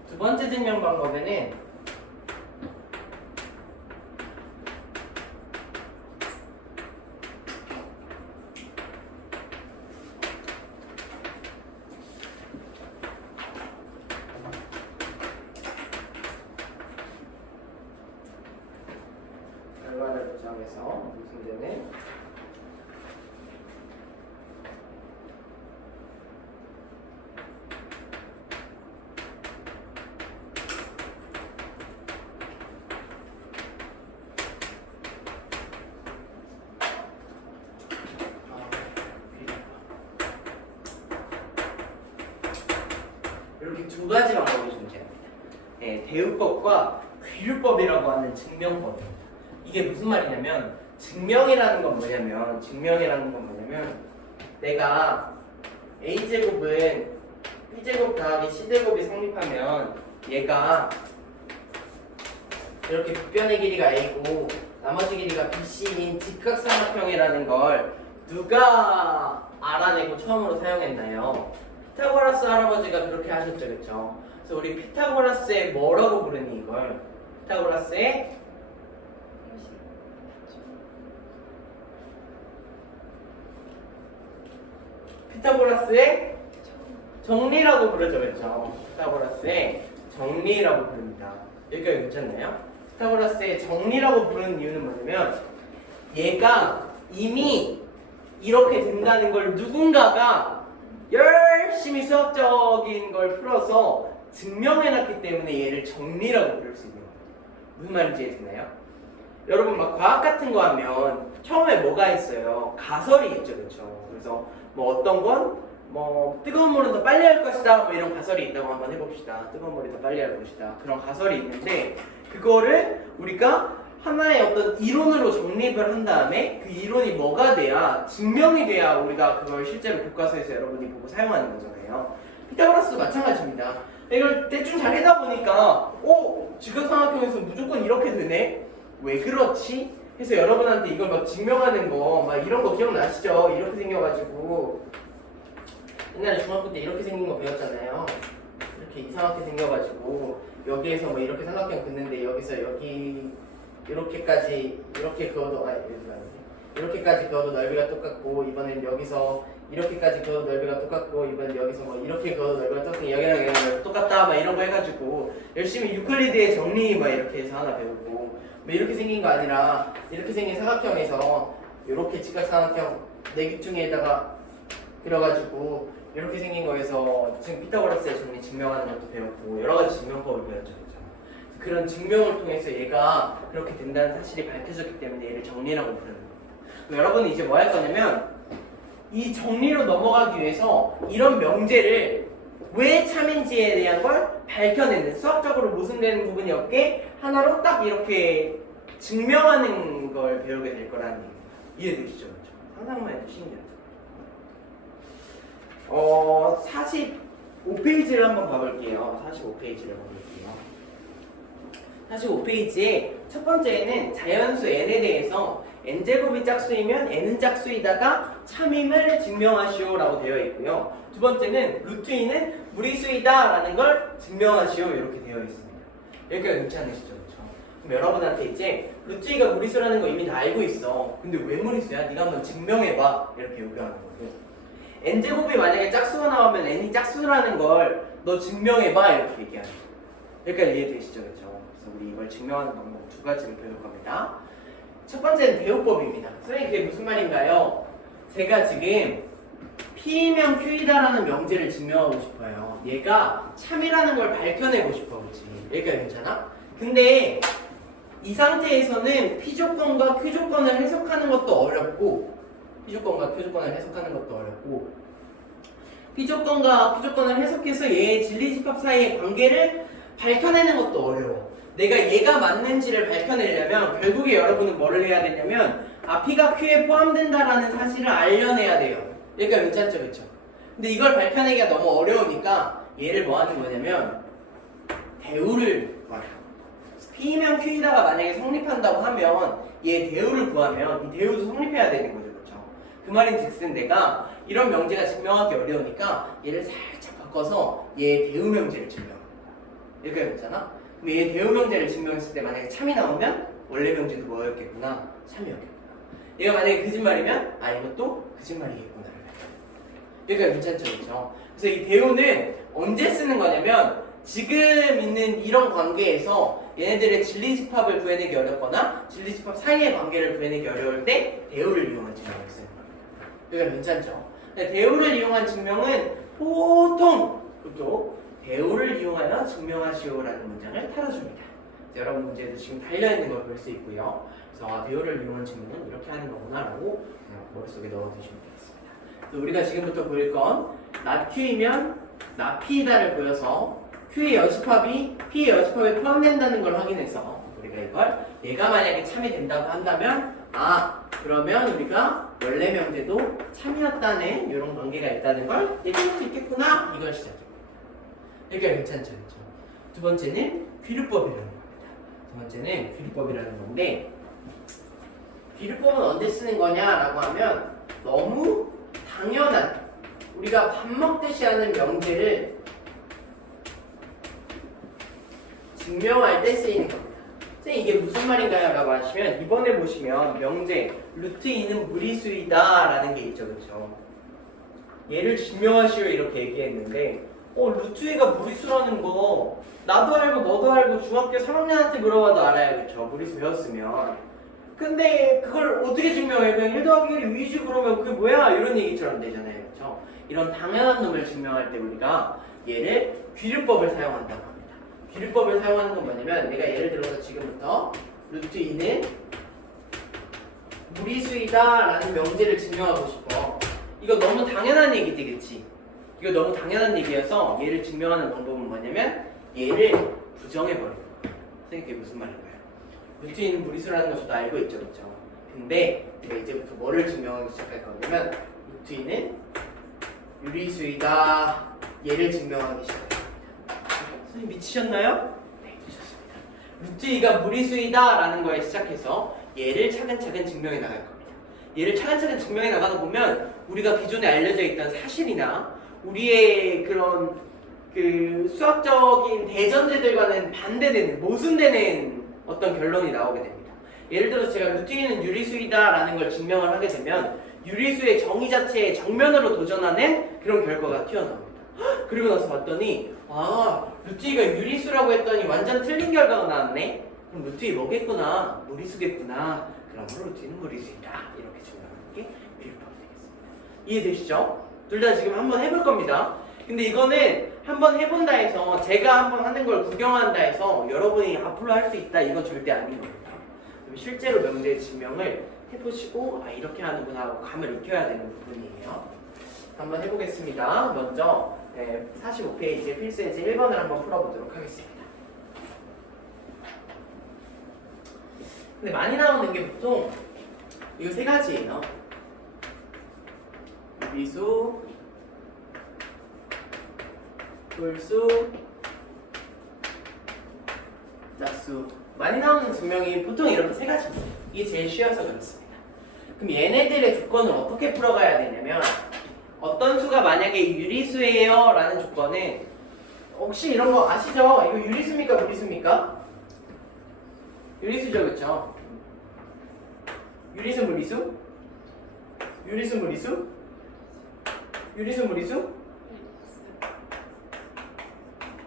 두 번째 증명 방법에는 결과를 보정해서 무슨 되는 이렇게 두 가지 방법이 존재합니다. 네, 대우법과 귀류법이라고 하는 증명법입니다. 이게 무슨 말이냐면 증명이라는 건 뭐냐면 내가 a제곱은 b제곱 더하기 c제곱이 성립하면 얘가 이렇게 빗변의 길이가 a고 나머지 길이가 bc인 직각삼각형이라는 걸 누가 알아내고 처음으로 사용했나요? 피타고라스 할아버지가 그렇게 하셨죠, 그렇죠? 그래서 우리 피타고라스의 뭐라고 부르니 이걸? 피타고라스의 정리라고 부르죠, 그렇죠? 피타고라스의 정리라고 부릅니다. 여기까지 괜찮나요? 피타고라스의 정리라고 부르는 이유는 뭐냐면 얘가 이미 이렇게 된다는 걸 누군가가 열심히 수학적인 걸 풀어서 증명해놨기 때문에 얘를 정리라고 부를 수 있는 거예요. 무슨 말인지 이해되나요? 여러분 막 과학 같은 거 하면 처음에 뭐가 있어요? 가설이 있죠, 그렇죠? 그래서 뭐 어떤 건 뭐 뜨거운 물은 더 빨리 할 것이다 뭐 이런 가설이 있다고 한번 해봅시다. 뜨거운 물이 더 빨리 할 것이다 그런 가설이 있는데 그거를 우리가 하나의 어떤 이론으로 정립을 한 다음에 그 이론이 뭐가 돼야 증명이 돼야 우리가 그걸 실제로 교과서에서 여러분이 보고 사용하는 거잖아요. 피타고라스도 마찬가지입니다. 이걸 대충 잘 하다 보니까 직각삼각형에서 무조건 이렇게 되네? 왜 그렇지? 해서 여러분한테 이걸 막 증명하는 거 막 이런 거 기억나시죠? 이렇게 생겨가지고 옛날에 중학교 때 이렇게 생긴 거 배웠잖아요. 이렇게 이상하게 생겨가지고 여기에서 뭐 이렇게 삼각형 긋는데 여기서 여기 이렇게까지 이렇게 그어도 이렇게까지 그어도 넓이가 똑같고 이번엔 여기서 이렇게까지 그어도 넓이가 똑같고 이번엔 여기서 뭐 이렇게 그어도 넓이가 똑같고 여기랑 여기랑 똑같다 막 이런 거 해가지고 열심히 유클리드의 정리 막 이렇게 해서 하나 배우고 뭐 이렇게 생긴 거 아니라 이렇게 생긴 사각형에서 이렇게 직각삼각형 내규중에다가 들어가지고 이렇게 생긴 거에서 지금 피타고라스의 정리 증명하는 것도 배웠고 여러 가지 증명법을 배웠죠. 그런 증명을 통해서 얘가 그렇게 된다는 사실이 밝혀졌기 때문에 얘를 정리라고 부르는 겁니다. 여러분은 이제 뭐 할 거냐면 이 정리로 넘어가기 위해서 이런 명제를 왜 참인지에 대한 걸 밝혀내는 수학적으로 모순되는 부분이 없게 하나로 딱 이렇게 증명하는 걸 배우게 될 거라는 얘기입니다. 이해되시죠? 그렇죠? 상상만 해도 신기하죠. 45페이지를 한번 봐볼게요. 45페이지를 봐볼게요. 45페이지에 첫 번째에는 자연수 n에 대해서 n제곱이 짝수이면 n은 짝수이다가 참임을 증명하시오 라고 되어 있고요. 두 번째는 루트 2는 무리수이다 라는 걸 증명하시오 이렇게 되어 있습니다. 여기까지 괜찮으시죠? 그렇죠? 그럼 여러분한테 이제 루트 2가 무리수라는 거 이미 다 알고 있어. 근데 왜 무리수야? 네가 한번 증명해봐 이렇게 요구하는 거고 n제곱이 만약에 짝수가 나오면 n이 짝수라는 걸 너 증명해봐 이렇게 얘기하는 거예요. 여기까지 이해되시죠? 그렇죠? 그래서 우리 이걸 증명하는 방법 두 가지를 배울 겁니다. 첫 번째는 대우법입니다. 선생님 그게 무슨 말인가요? 제가 지금 P면 Q이다라는 명제를 증명하고 싶어요. 얘가 참이라는 걸 밝혀내고 싶어, 그렇지? 여기까지 괜찮아? 근데 이 상태에서는 P 조건과 Q 조건을 해석하는 것도 어렵고 P 조건과 Q 조건을 해석하는 것도 어렵고 P 조건과 Q 조건을 해석해서 얘의 진리집합 사이의 관계를 밝혀내는 것도 어려워. 내가 얘가 맞는지를 밝혀내려면 결국에 여러분은 뭐를 해야 되냐면 P가 Q에 포함된다라는 사실을 알려내야 돼요. 여기가 괜찮죠, 그렇죠? 근데 이걸 밝혀내기가 너무 어려우니까 얘를 뭐 하는 거냐면 대우를 구하라. P면 Q이다가 만약에 성립한다고 하면 얘 대우를 구하면 이 대우도 성립해야 되는 거죠, 그렇죠? 그 말인즉슨 내가 이런 명제가 증명하기 어려우니까 얘를 살짝 바꿔서 얘 대우 명제를 증명. 여기가 괜찮아? 그럼 얘 대우 명제를 증명했을 때 만약에 참이 나오면 원래 명제도 뭐였겠구나? 참이었겠구나. 얘가 만약에 거짓말이면 이것도 거짓말이겠구나. 여기가 괜찮죠, 그렇죠? 그래서 이 대우는 언제 쓰는 거냐면 지금 있는 이런 관계에서 얘네들의 진리집합을 구해내기 어렵거나 진리집합 사이의 관계를 구해내기 어려울 때 대우를 이용한 증명을 쓰는 겁니다. 여기가 괜찮죠? 대우를 이용한 증명은 보통 그쪽 대우를 이용하여 증명하시오라는 문장을 달아줍니다. 여러분 문제에도 지금 달려있는 걸 볼 수 있고요. 그래서 대우를 이용한 증명은 이렇게 하는 거구나라고 그냥 머릿속에 넣어두시면 되겠습니다. 우리가 지금부터 보일 건 나 Q이면 나 P이다를 보여서 Q의 여집합이 P의 여집합에 포함된다는 걸 확인해서 우리가 이걸 얘가 만약에 참이 된다고 한다면 그러면 우리가 원래 명제도 참이었다는 이런 관계가 있다는 걸 얘기할 수 있겠구나. 이걸 시작합니다. 여기가 괜찮죠, 그렇죠? 두 번째는 귀류법이라는 겁니다. 두 번째는 귀류법이라는 건데 귀류법은 언제 쓰는 거냐라고 하면 너무 당연한 우리가 밥 먹듯이 하는 명제를 증명할 때 쓰이는 겁니다. 선생님 이게 무슨 말인가요? 라고 하시면 이번에 보시면 명제 루트 2는 무리수이다 라는 게 있죠, 그렇죠? 얘를 증명하시오 이렇게 얘기했는데 루트 2가 무리수라는 거 나도 알고 너도 알고 중학교 3학년한테 물어봐도 알아요, 그렇죠? 무리수 배웠으면. 근데 그걸 어떻게 증명해? 그냥 1 더하기 1이 위주 그러면 그게 뭐야? 이런 얘기처럼 되잖아요, 그렇죠? 이런 당연한 놈을 증명할 때 우리가 얘를 귀류법을 사용한다고 합니다. 귀류법을 사용하는 건 뭐냐면 내가 예를 들어서 지금부터 루트 2는 무리수이다 라는 명제를 증명하고 싶어. 이거 너무 당연한 얘기지, 그치? 이거 너무 당연한 얘기여서 얘를 증명하는 방법은 뭐냐면 얘를 부정해버리는 거예요. 선생님 그게 무슨 말인가요? 루트 2는 무리수라는 걸 저도 알고 있죠, 그렇죠? 근데 제가 이제부터 뭐를 증명하기 시작할 거냐면 루트 2는 유리수이다 얘를 증명하기 시작합니다. 선생님 미치셨나요? 네, 미치셨습니다. 루트 2가 무리수이다 라는 거에 시작해서 얘를 차근차근 증명해 나갈 겁니다. 얘를 차근차근 증명해 나가다 보면 우리가 기존에 알려져 있던 사실이나 우리의 그런 그 수학적인 대전제들과는 반대되는 모순되는 어떤 결론이 나오게 됩니다. 예를 들어서 제가 루트 2는 유리수이다 라는 걸 증명을 하게 되면 유리수의 정의 자체에 정면으로 도전하는 그런 결과가 튀어나옵니다. 그리고 나서 봤더니 루트 2가 유리수라고 했더니 완전 틀린 결과가 나왔네. 그럼 루트 2 뭐겠구나? 무리수겠구나. 그러므로 루트 2는 무리수이다. 이렇게 증명하는 게 귀류법이 되겠습니다. 이해되시죠? 둘 다 지금 한번 해볼 겁니다. 근데 이거는 한번 해본다 해서 제가 한번 하는 걸 구경한다 해서 여러분이 앞으로 할 수 있다 이건 절대 아닌 겁니다. 실제로 명제의 증명을 해보시고 이렇게 하는구나 하고 감을 익혀야 되는 부분이에요. 한번 해보겠습니다. 먼저 45페이지의 필수예제 1번을 한번 풀어보도록 하겠습니다. 근데 많이 나오는 게 보통 이거 세 가지예요. 미수, 불수, 짝수. 많이 나오는 증명이 보통 이렇게 세 가지입니다. 이게 제일 쉬워서 그렇습니다. 그럼 얘네들의 조건을 어떻게 풀어가야 되냐면 어떤 수가 만약에 유리수예요 라는 조건은 혹시 이런 거 아시죠? 이거 유리수입니까 무리수입니까? 유리수죠, 그쵸? 유리수 무리수? 유리수 무리수? 유리수 무리수?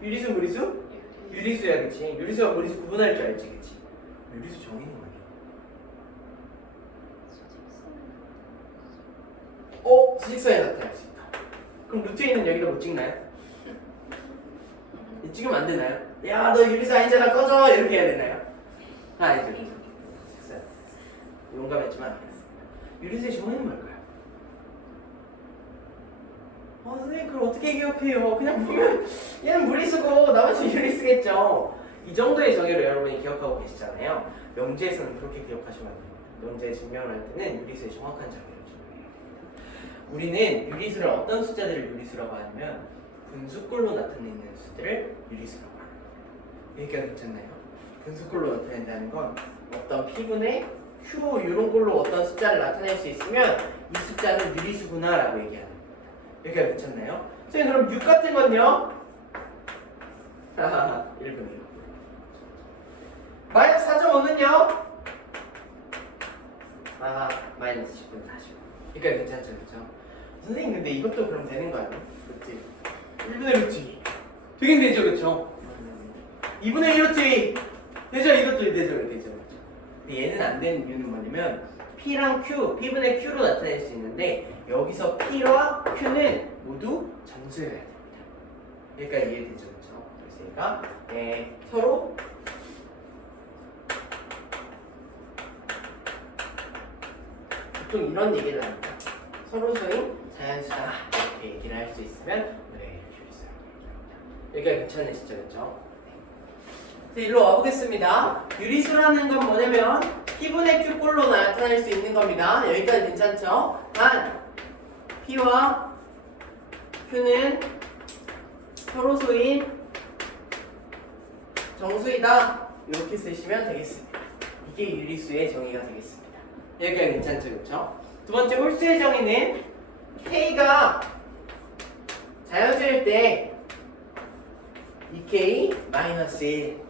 유리수 무리수? 유리수야, 그치? 유리수와 무리수 구분할 줄 알지, 그치? 유리수 정의는 뭐냐? 수직선에 나타날 수 있다. 그럼 루트에 있는 여기다 못 찍나요? 찍으면 안 되나요? 야, 너 유리수 아니잖아, 꺼져! 이렇게 해야 되나요? 아니죠. 수직선. 용감했지만 안 했습니다. 유리수의 정의는 뭘까요? 선생님 그걸 어떻게 기억해요? 그냥 보면 얘는 무리수고 나머지 유리수겠죠. 이 정도의 정의로 여러분이 기억하고 계시잖아요. 명제에서는 그렇게 기억하시면 안 됩니다. 명제 증명을 할 때는 유리수의 정확한 정의를 증명해야 됩니다. 우리는 유리수를 어떤 숫자들을 유리수라고 하냐면 분수꼴로 나타내는 수들을 유리수라고 합니다. 여기가 괜찮나요? 분수꼴로 나타낸다는 건 어떤 P분의 Q 이런 걸로 어떤 숫자를 나타낼 수 있으면 이 숫자는 유리수구나 라고 얘기하는 겁니다. 여기가 괜찮나요? 선생님 그럼 6 같은 건요? 하하하 1분이요. 마이너스 4.5는요? 마이너스 10분 40. 그러니까 괜찮죠, 그렇죠? 선생님 근데 이것도 그럼 되는 거 아니에요? 그렇지? 1분의 루트 2 되긴 되죠, 그렇죠? 2분의 1 루트 2 되죠, 이것도 되죠, 그렇죠? 근데 얘는 안 되는 이유는 뭐냐면 P랑 Q, P분의 Q로 나타낼 수 있는데 여기서 P와 Q는 모두 정수여야 됩니다. 그러니까 이해되죠, 그렇죠? 그래서 얘가 서로 보통 이런 얘기를 합니다. 서로소인 자연수다 이렇게 얘기를 할 수 있으면 우리가 유리수라고 얘기합니다. 여기가 괜찮으시죠, 그렇죠? 일로 와보겠습니다. 유리수라는 건 뭐냐면 P분의 Q꼴로 나타낼 수 있는 겁니다. 여기까지 괜찮죠? 단 P와 Q는 서로소인 정수이다 이렇게 쓰시면 되겠습니다. 이게 유리수의 정의가 되겠습니다. 여기까지 괜찮죠, 그렇죠? 두 번째 홀수의 정의는 K가 자연수일 때 2K 마이너스 1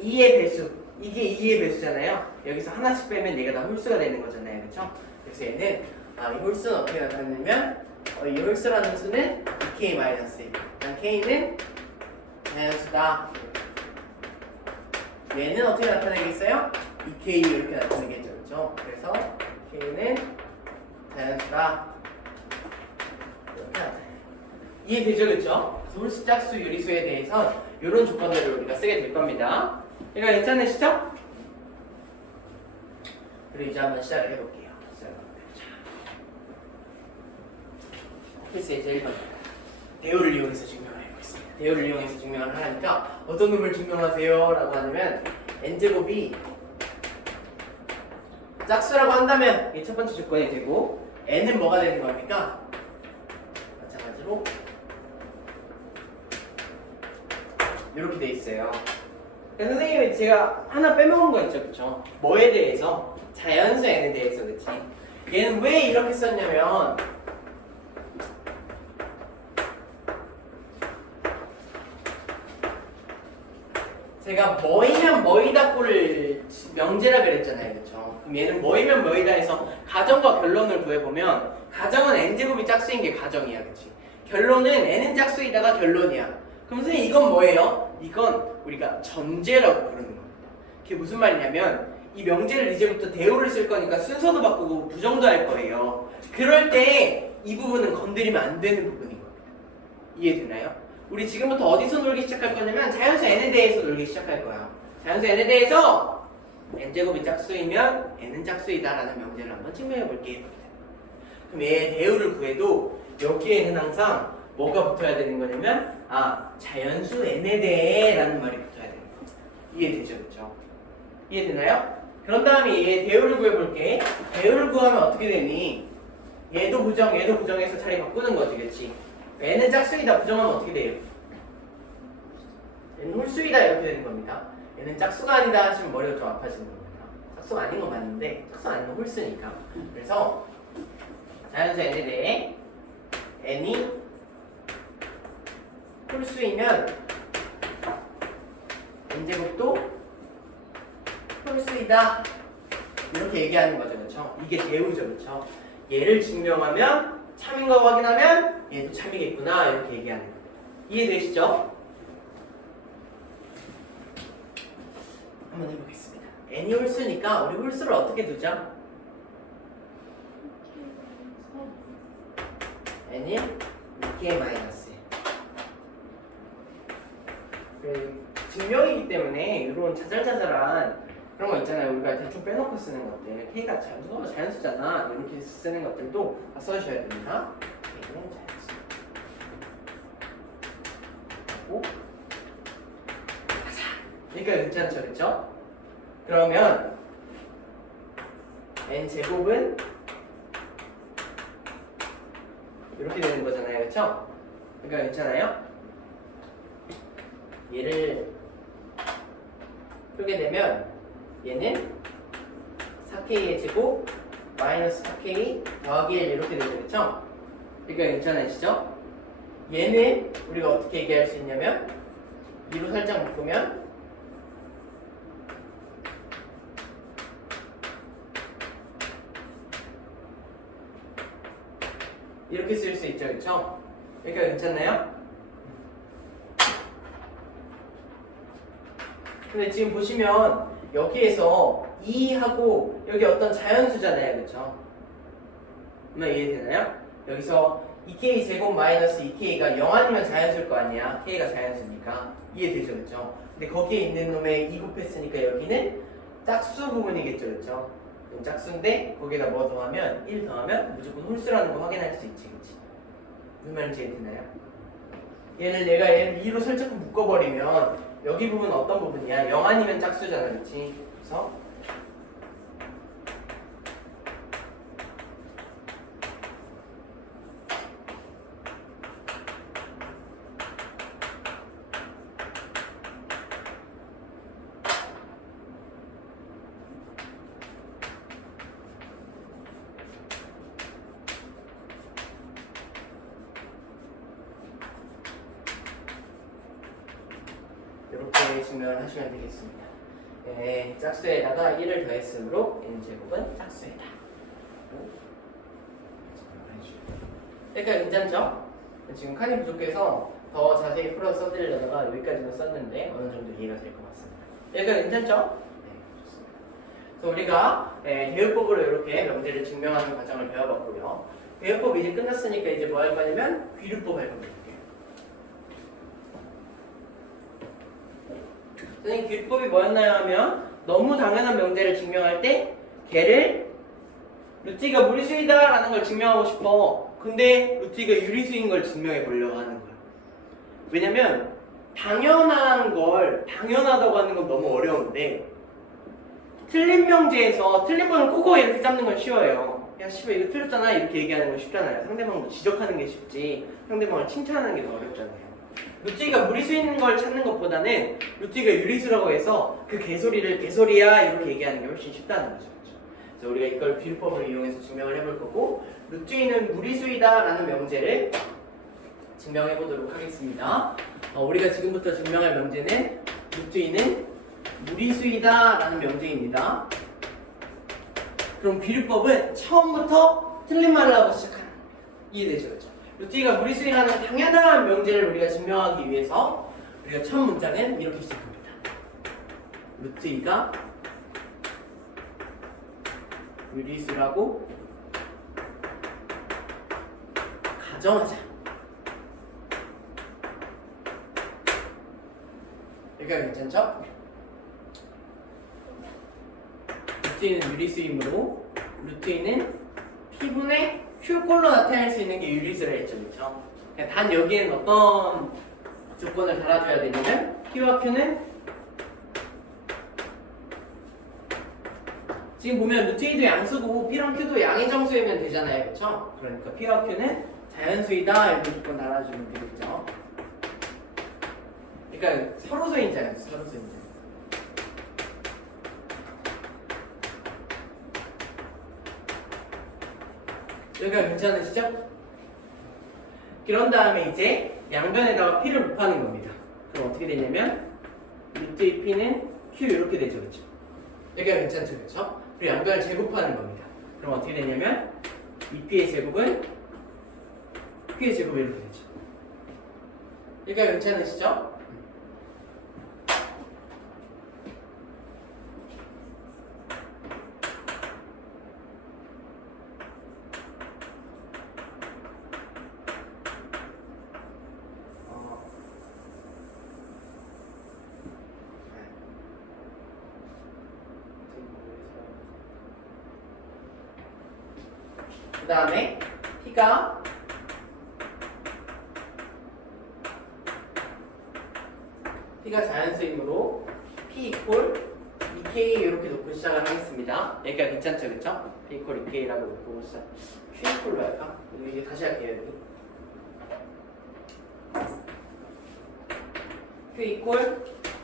2의 배수, 이게 2의 배수잖아요. 여기서 하나씩 빼면 얘가 다 홀수가 되는 거잖아요, 그렇죠? 그래서 얘는 이 홀수는 어떻게 나타내냐면 이 홀수라는 수는 2K 마이너스 1 K는 자연수다. 얘는 어떻게 나타내겠어요? 2K 이렇게 나타내겠죠, 그렇죠? 그래서 K는 자연수다 이렇게 나타내요. 이해되죠, 그렇죠? 홀수, 짝수, 유리수에 대해서 이런 조건들을 우리가 쓰게 될 겁니다. 이거 괜찮으시죠? 그리고 이제 한번 시작을 해볼게요. 필수의 제일 먼저 대우를 이용해서 증명을 해보겠습니다. 대우를 이용해서 증명을 하니까 어떤 놈을 증명하세요? 라고 하면 n제곱이 짝수라고 한다면 이게 첫 번째 조건이 되고 n은 뭐가 되는 겁니까? 마찬가지로 이렇게 돼 있어요. 선생님이 제가 하나 빼먹은 거 있죠, 그쵸? 뭐에 대해서? 자연수 n에 대해서, 그치? 얘는 왜 이렇게 썼냐면 제가 뭐이면 뭐이다 꼴을 명제라 그랬잖아요, 그쵸? 그럼 얘는 뭐이면 뭐이다 해서 가정과 결론을 구해보면 가정은 n제곱이 짝수인 게 가정이야, 그치? 결론은 n은 짝수이다가 결론이야. 그럼 선생님 이건 뭐예요? 이건 우리가 전제라고 부르는 겁니다. 그게 무슨 말이냐면 이 명제를 이제부터 대우를 쓸 거니까 순서도 바꾸고 부정도 할 거예요. 그럴 때 이 부분은 건드리면 안 되는 부분인 겁니다. 이해되나요? 우리 지금부터 어디서 놀기 시작할 거냐면 자연수 n에 대해서 놀기 시작할 거야. 자연수 n에 대해서 n제곱이 짝수이면 n은 짝수이다 라는 명제를 한번 증명해 볼게요. 그럼 얘의 대우를 구해도 여기에는 항상 뭐가 붙어야 되는 거냐면 자연수 n에 대해 라는 말이 붙어야 되는 거예요. 이해되죠? 그렇죠? 이해되나요? 그런 다음에 얘 대우를 구해볼게. 대우를 구하면 어떻게 되니? 얘도 부정, 얘도 부정해서 자리 바꾸는 거지, 그렇지? n은 짝수이다 부정하면 어떻게 돼요? n은 홀수이다 이렇게 되는 겁니다. 얘는 짝수가 아니다 하시면 머리가 좀 아파지는 겁니다. 짝수가 아닌 건 맞는데 짝수가 아닌 건 홀수니까. 그래서 자연수 n에 대해 n이 홀수이면 n제곱도 홀수이다 이렇게 얘기하는 거죠, 그렇죠? 이게 대우죠, 그렇죠? 얘를 증명하면 참인 거 확인하면 얘도 참이겠구나 이렇게 얘기하는 겁니다. 이해되시죠? 한번 해보겠습니다. n이 홀수니까 우리 홀수를 어떻게 두죠? n이 2k 마이너스. 증명이기 때문에 이런 자잘자잘한 그런 거 있잖아요. 우리가 대충 빼놓고 쓰는 것들. k가 누가 자연수잖아. 이렇게 쓰는 것들도 다 써주셔야 됩니다. k는 자연수. 하고 그러니까 괜찮죠, 그렇죠? 그러면 n 제곱은 이렇게 되는 거잖아요, 그렇죠? 그러니까 괜찮아요? 얘를 풀게 되면 얘는 4k의 제곱 마이너스 4k 더하기 1 이렇게 되죠, 그렇죠? 그러니까 괜찮으시죠? 얘는 우리가 어떻게 얘기할 수 있냐면 2로 살짝 묶으면 이렇게 쓸 수 있죠, 그렇죠? 그러니까 괜찮나요? 근데 지금 보시면 여기에서 2하고 여기 어떤 자연수잖아요, 그렇죠? 그러면 이해되나요? 여기서 2k 제곱 마이너스 2k가 0 아니면 자연수일 거 아니야. k가 자연수니까 이해되죠, 그렇죠? 근데 거기에 있는 놈에 2 곱했으니까 여기는 짝수 부분이겠죠, 그렇죠? 짝수인데 거기다 뭐 더하면 1 더하면 무조건 홀수라는 거 확인할 수 있지, 그치? 무슨 말인지 이해되나요? 얘를 2로 살짝 묶어버리면 여기 부분 어떤 부분이야? 0 아니면 짝수잖아, 그치? 그래서 이렇게 증명하시면 되겠습니다. 네, 짝수에다가 1을 더했으므로 n제곱은 짝수이다. 그러니까 괜찮죠? 지금 칸이 부족해서 더 자세히 풀어서 써드리려다가 여기까지는 썼는데 어느 정도 이해가 될 것 같습니다. 그러니까 괜찮죠? 네, 좋습니다. 그래서 우리가 대요법으로 이렇게 명제를 증명하는 과정을 배워봤고요. 대요법 이제 끝났으니까 이제 뭐 할 거냐면 귀류법 할 겁니다. 선생님 귀류법이 뭐였나요 하면 너무 당연한 명제를 증명할 때 걔를 루트가 무리수이다 라는 걸 증명하고 싶어. 근데 루트가 유리수인 걸 증명해 보려고 하는 거야. 왜냐면 당연한 걸 당연하다고 하는 건 너무 어려운데 틀린 명제에서 틀린 번을 코코 이렇게 잡는 건 쉬워요. 야 씨발 이거 틀렸잖아 이렇게 얘기하는 건 쉽잖아요. 상대방을 지적하는 게 쉽지 상대방을 칭찬하는 게 더 어렵잖아요. 루트가 무리수인 걸 찾는 것보다는 루트가 유리수라고 해서 그 개소리를 개소리야 이렇게 얘기하는 게 훨씬 쉽다는 거죠. 그래서 우리가 이걸 귀류법을 이용해서 증명을 해볼 거고 루트는 무리수이다 라는 명제를 증명해 보도록 하겠습니다. 우리가 지금부터 증명할 명제는 루트는 무리수이다 라는 명제입니다. 그럼 귀류법은 처음부터 틀린 말을 하고 시작하는 겁니다. 이해되죠? 그렇죠? 루트가 무리수이라는 당연한 명제를 우리가 증명하기 위해서 우리가 첫 문장은 이렇게 시작합니다. 루트가 유리수라고 가정하자. 여기가 괜찮죠? 루트는 유리수이므로 루트는 P분의 Q꼴로 나타낼 수 있는 게 유리수라 했죠, 그렇죠? 단 여기에는 어떤 조건을 달아줘야 되냐면 P와 Q는 지금 보면 루트 2도 양수고 P랑 Q도 양의 정수이면 되잖아요, 그렇죠? 그러니까 P와 Q는 자연수이다 이렇게 조건 달아주면 되겠죠. 그러니까 서로서인 자연수, 서로서인 자연수. 여기가 괜찮으시죠? 그런 다음에 이제 양변에다가 P를 곱하는 겁니다. 그럼 어떻게 되냐면 루트의 P는 Q 이렇게 되죠, 그렇죠? 여기가 괜찮죠, 그렇죠? 그리고 양변을 제곱하는 겁니다. 그럼 어떻게 되냐면 2P의 제곱은 Q의 제곱이 이렇게 되죠. 여기가 괜찮으시죠? 다음에 P가 자연수임으로 P 이퀄 2K 이렇게 놓고 시작을 하겠습니다. 여기가 괜찮죠, 그쵸? P 이퀄 2K라고 놓고 시작. Q 이퀄로 할까? 이게 다시 할게요, 여기. Q 이퀄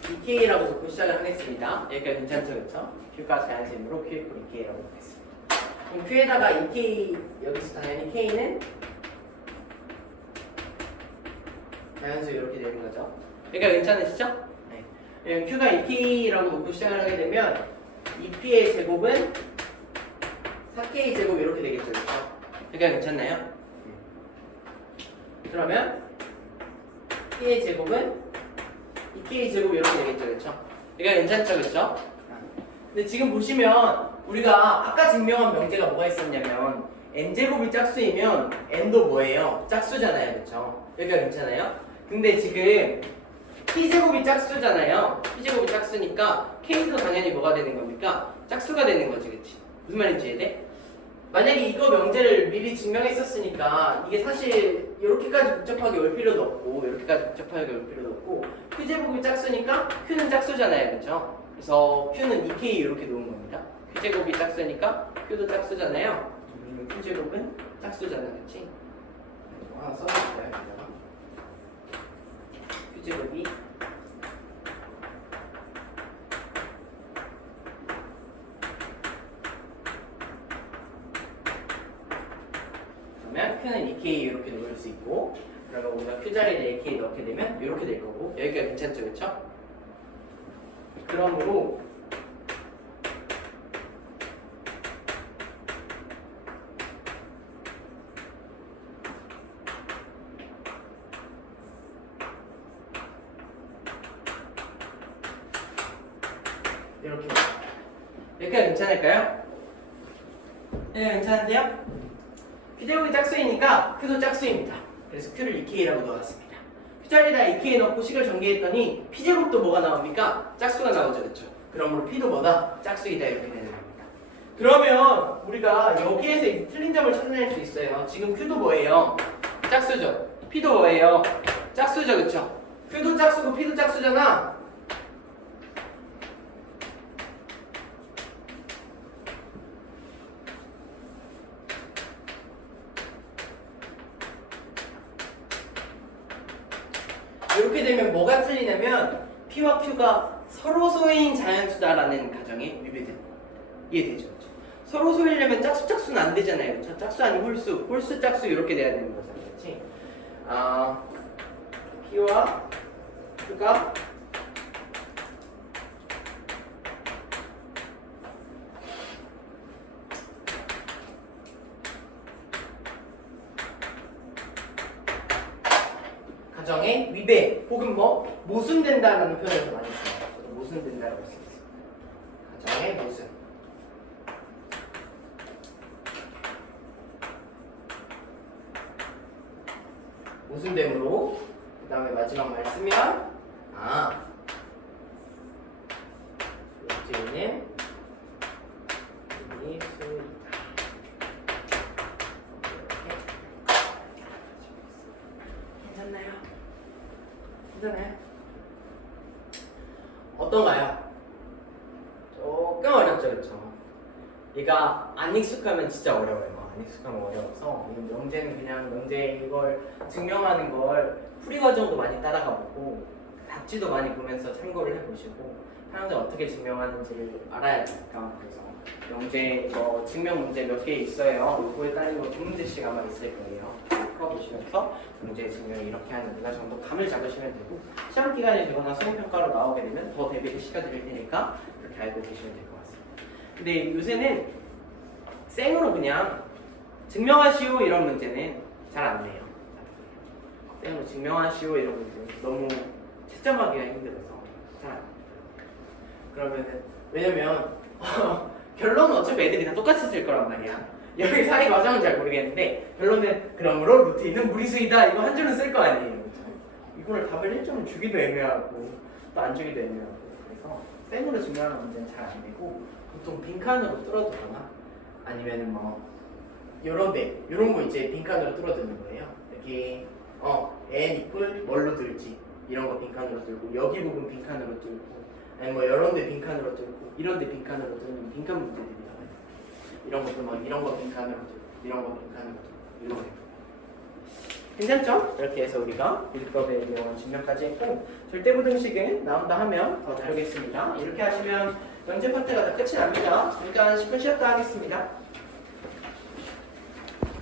2K라고 놓고 시작을 하겠습니다. 여기가 괜찮죠, 그쵸? Q가 자연수임으로 Q 이퀄 2K라고 놓겠습니다. 그럼 Q에다가 2K, 여기서 당연히 K는 자연수 이렇게 되는 거죠. 그러니까 괜찮으시죠? 네. Q가 2K라고 놓고 시작을 하게 되면 2P의 제곱은 4K 제곱 이렇게 되겠죠, 그렇죠? 그러니까 괜찮나요? 그러면 P의 제곱은 2K 제곱 이렇게 되겠죠, 그렇죠? 그러니까 괜찮죠, 그렇죠? 근데 지금 보시면 우리가 아까 증명한 명제가 뭐가 있었냐면 n제곱이 짝수이면 n도 뭐예요? 짝수잖아요, 그렇죠? 그러니까 괜찮아요? 근데 지금 P제곱이 짝수잖아요. P제곱이 짝수니까 K도 당연히 뭐가 되는 겁니까? 짝수가 되는 거지, 그치? 무슨 말인지 이해돼? 만약에 이거 명제를 미리 증명했었으니까 이게 사실 이렇게까지 복잡하게 올 필요도 없고 이렇게까지 복잡하게 올 필요도 없고 Q제곱이 짝수니까 Q는 짝수잖아요, 그쵸? 그래서 Q는 2K 이렇게 놓은 겁니다. Q제곱이 짝수니까 Q도 짝수잖아요. Q제곱은 짝수잖아, 그치? 하나 써볼까요? Q제곱이 그러면 Q는 2K 이렇게 놓을 수 있고 그러면 우리가 Q 자리에 2K 넣게 되면 이렇게 될 거고 여기가 괜찮죠, 그쵸? 그러므로 이렇게 여기가 괜찮을까요? 네, 괜찮은데요? Q제곱이 짝수이니까 Q도 짝수입니다. 그래서 Q를 2K라고 넣었습니다. Q 자리에다 2K 넣고 식을 전개했더니 P제곱도 뭐가 나옵니까? 짝수가 나오죠, 그렇죠? 그러므로 P도 뭐다? 짝수이다 이렇게 되는 겁니다. 그러면 우리가 여기에서 이 틀린 점을 찾아낼 수 있어요. 지금 Q도 뭐예요? 짝수죠. P도 뭐예요? 짝수죠, 그렇죠? Q도 짝수고 P도 짝수잖아. 이렇게 되면 뭐가 틀리냐면 P와 Q가 서로 소인 자연수다라는 가정에 위배된 이해되죠? 서로 소이려면 짝수는 안 되잖아요, 그렇죠? 짝수 아니면 홀수 짝수 이렇게 돼야 되는 거잖아요, 그렇지? P와 Q가 가정의 위배 혹은 뭐 모순된다라는 표현을 많이 써요. 저도 모순된다라고 쓰겠습니다. 가정의 모순. 모순됨으로 그 다음에 마지막 말 쓰면 욕제는 수이다. 괜찮나요? 어떤가요? 조금 어렵죠, 그렇죠? 얘가 안 익숙하면 진짜 어려워요. 안 익숙하면 어려워서 이 명제는 그냥 명제 이걸 증명하는 걸 풀이 과정도 많이 따라가 보고 답지도 많이 보면서 참고를 해보시고 사람들 어떻게 증명하는지를 알아야 되니까 그래서 명제 증명 문제 몇 개 있어요. 이거에 따른 거 두 문제씩 아마 있을 거예요. 풀어보시면서 문제 증명이 이렇게 하는구나 정도 감을 잡으시면 되고 시험 기간이 되거나 수행평가로 나오게 되면 더 대비를 시켜드릴 테니까 그렇게 알고 계시면 될 것 같습니다. 근데 요새는 생으로 그냥 증명하시오 이런 문제는 잘 안 내요. 생으로 증명하시오 이런 문제는 너무 채점하기가 힘들어서 잘 안 내요. 그러면은 왜냐면 결론은 어차피 애들이 다 똑같이 쓸 거란 말이야. 여기 사이 과정은 잘 모르겠는데 결론은 그러므로 루트 2는 무리수이다 이거 한 줄은 쓸 거 아니에요. 이거를 답을 1점을 주기도 애매하고 또 안 주기도 애매하고 그래서 생으로 증명하는 문제는 잘 안 되고 보통 빈칸으로 뚫어두거나 아니면은 뭐 요런데 요런 거 이제 빈칸으로 뚫어두는 거예요. 여기 n 이퀄 뭘로 들지 이런 거 빈칸으로 뚫고 여기 부분 빈칸으로 뚫고 아니 뭐 요런데 빈칸으로 뚫고 이런데 빈칸으로 뚫는 빈칸 문제들이 나와요. 이런 것도 막 이런 거 빈칸으로 뚫고 이런 거 빈칸으로 뚫고 이런 거. 괜찮죠? 이렇게 해서 우리가 비법에 대한 증명까지 했고 절대부등식은 나온다 하면 더 다루겠습니다. 이렇게 하시면 연재 파트가 다 끝이 납니다. 잠깐 10분 쉬었다 하겠습니다.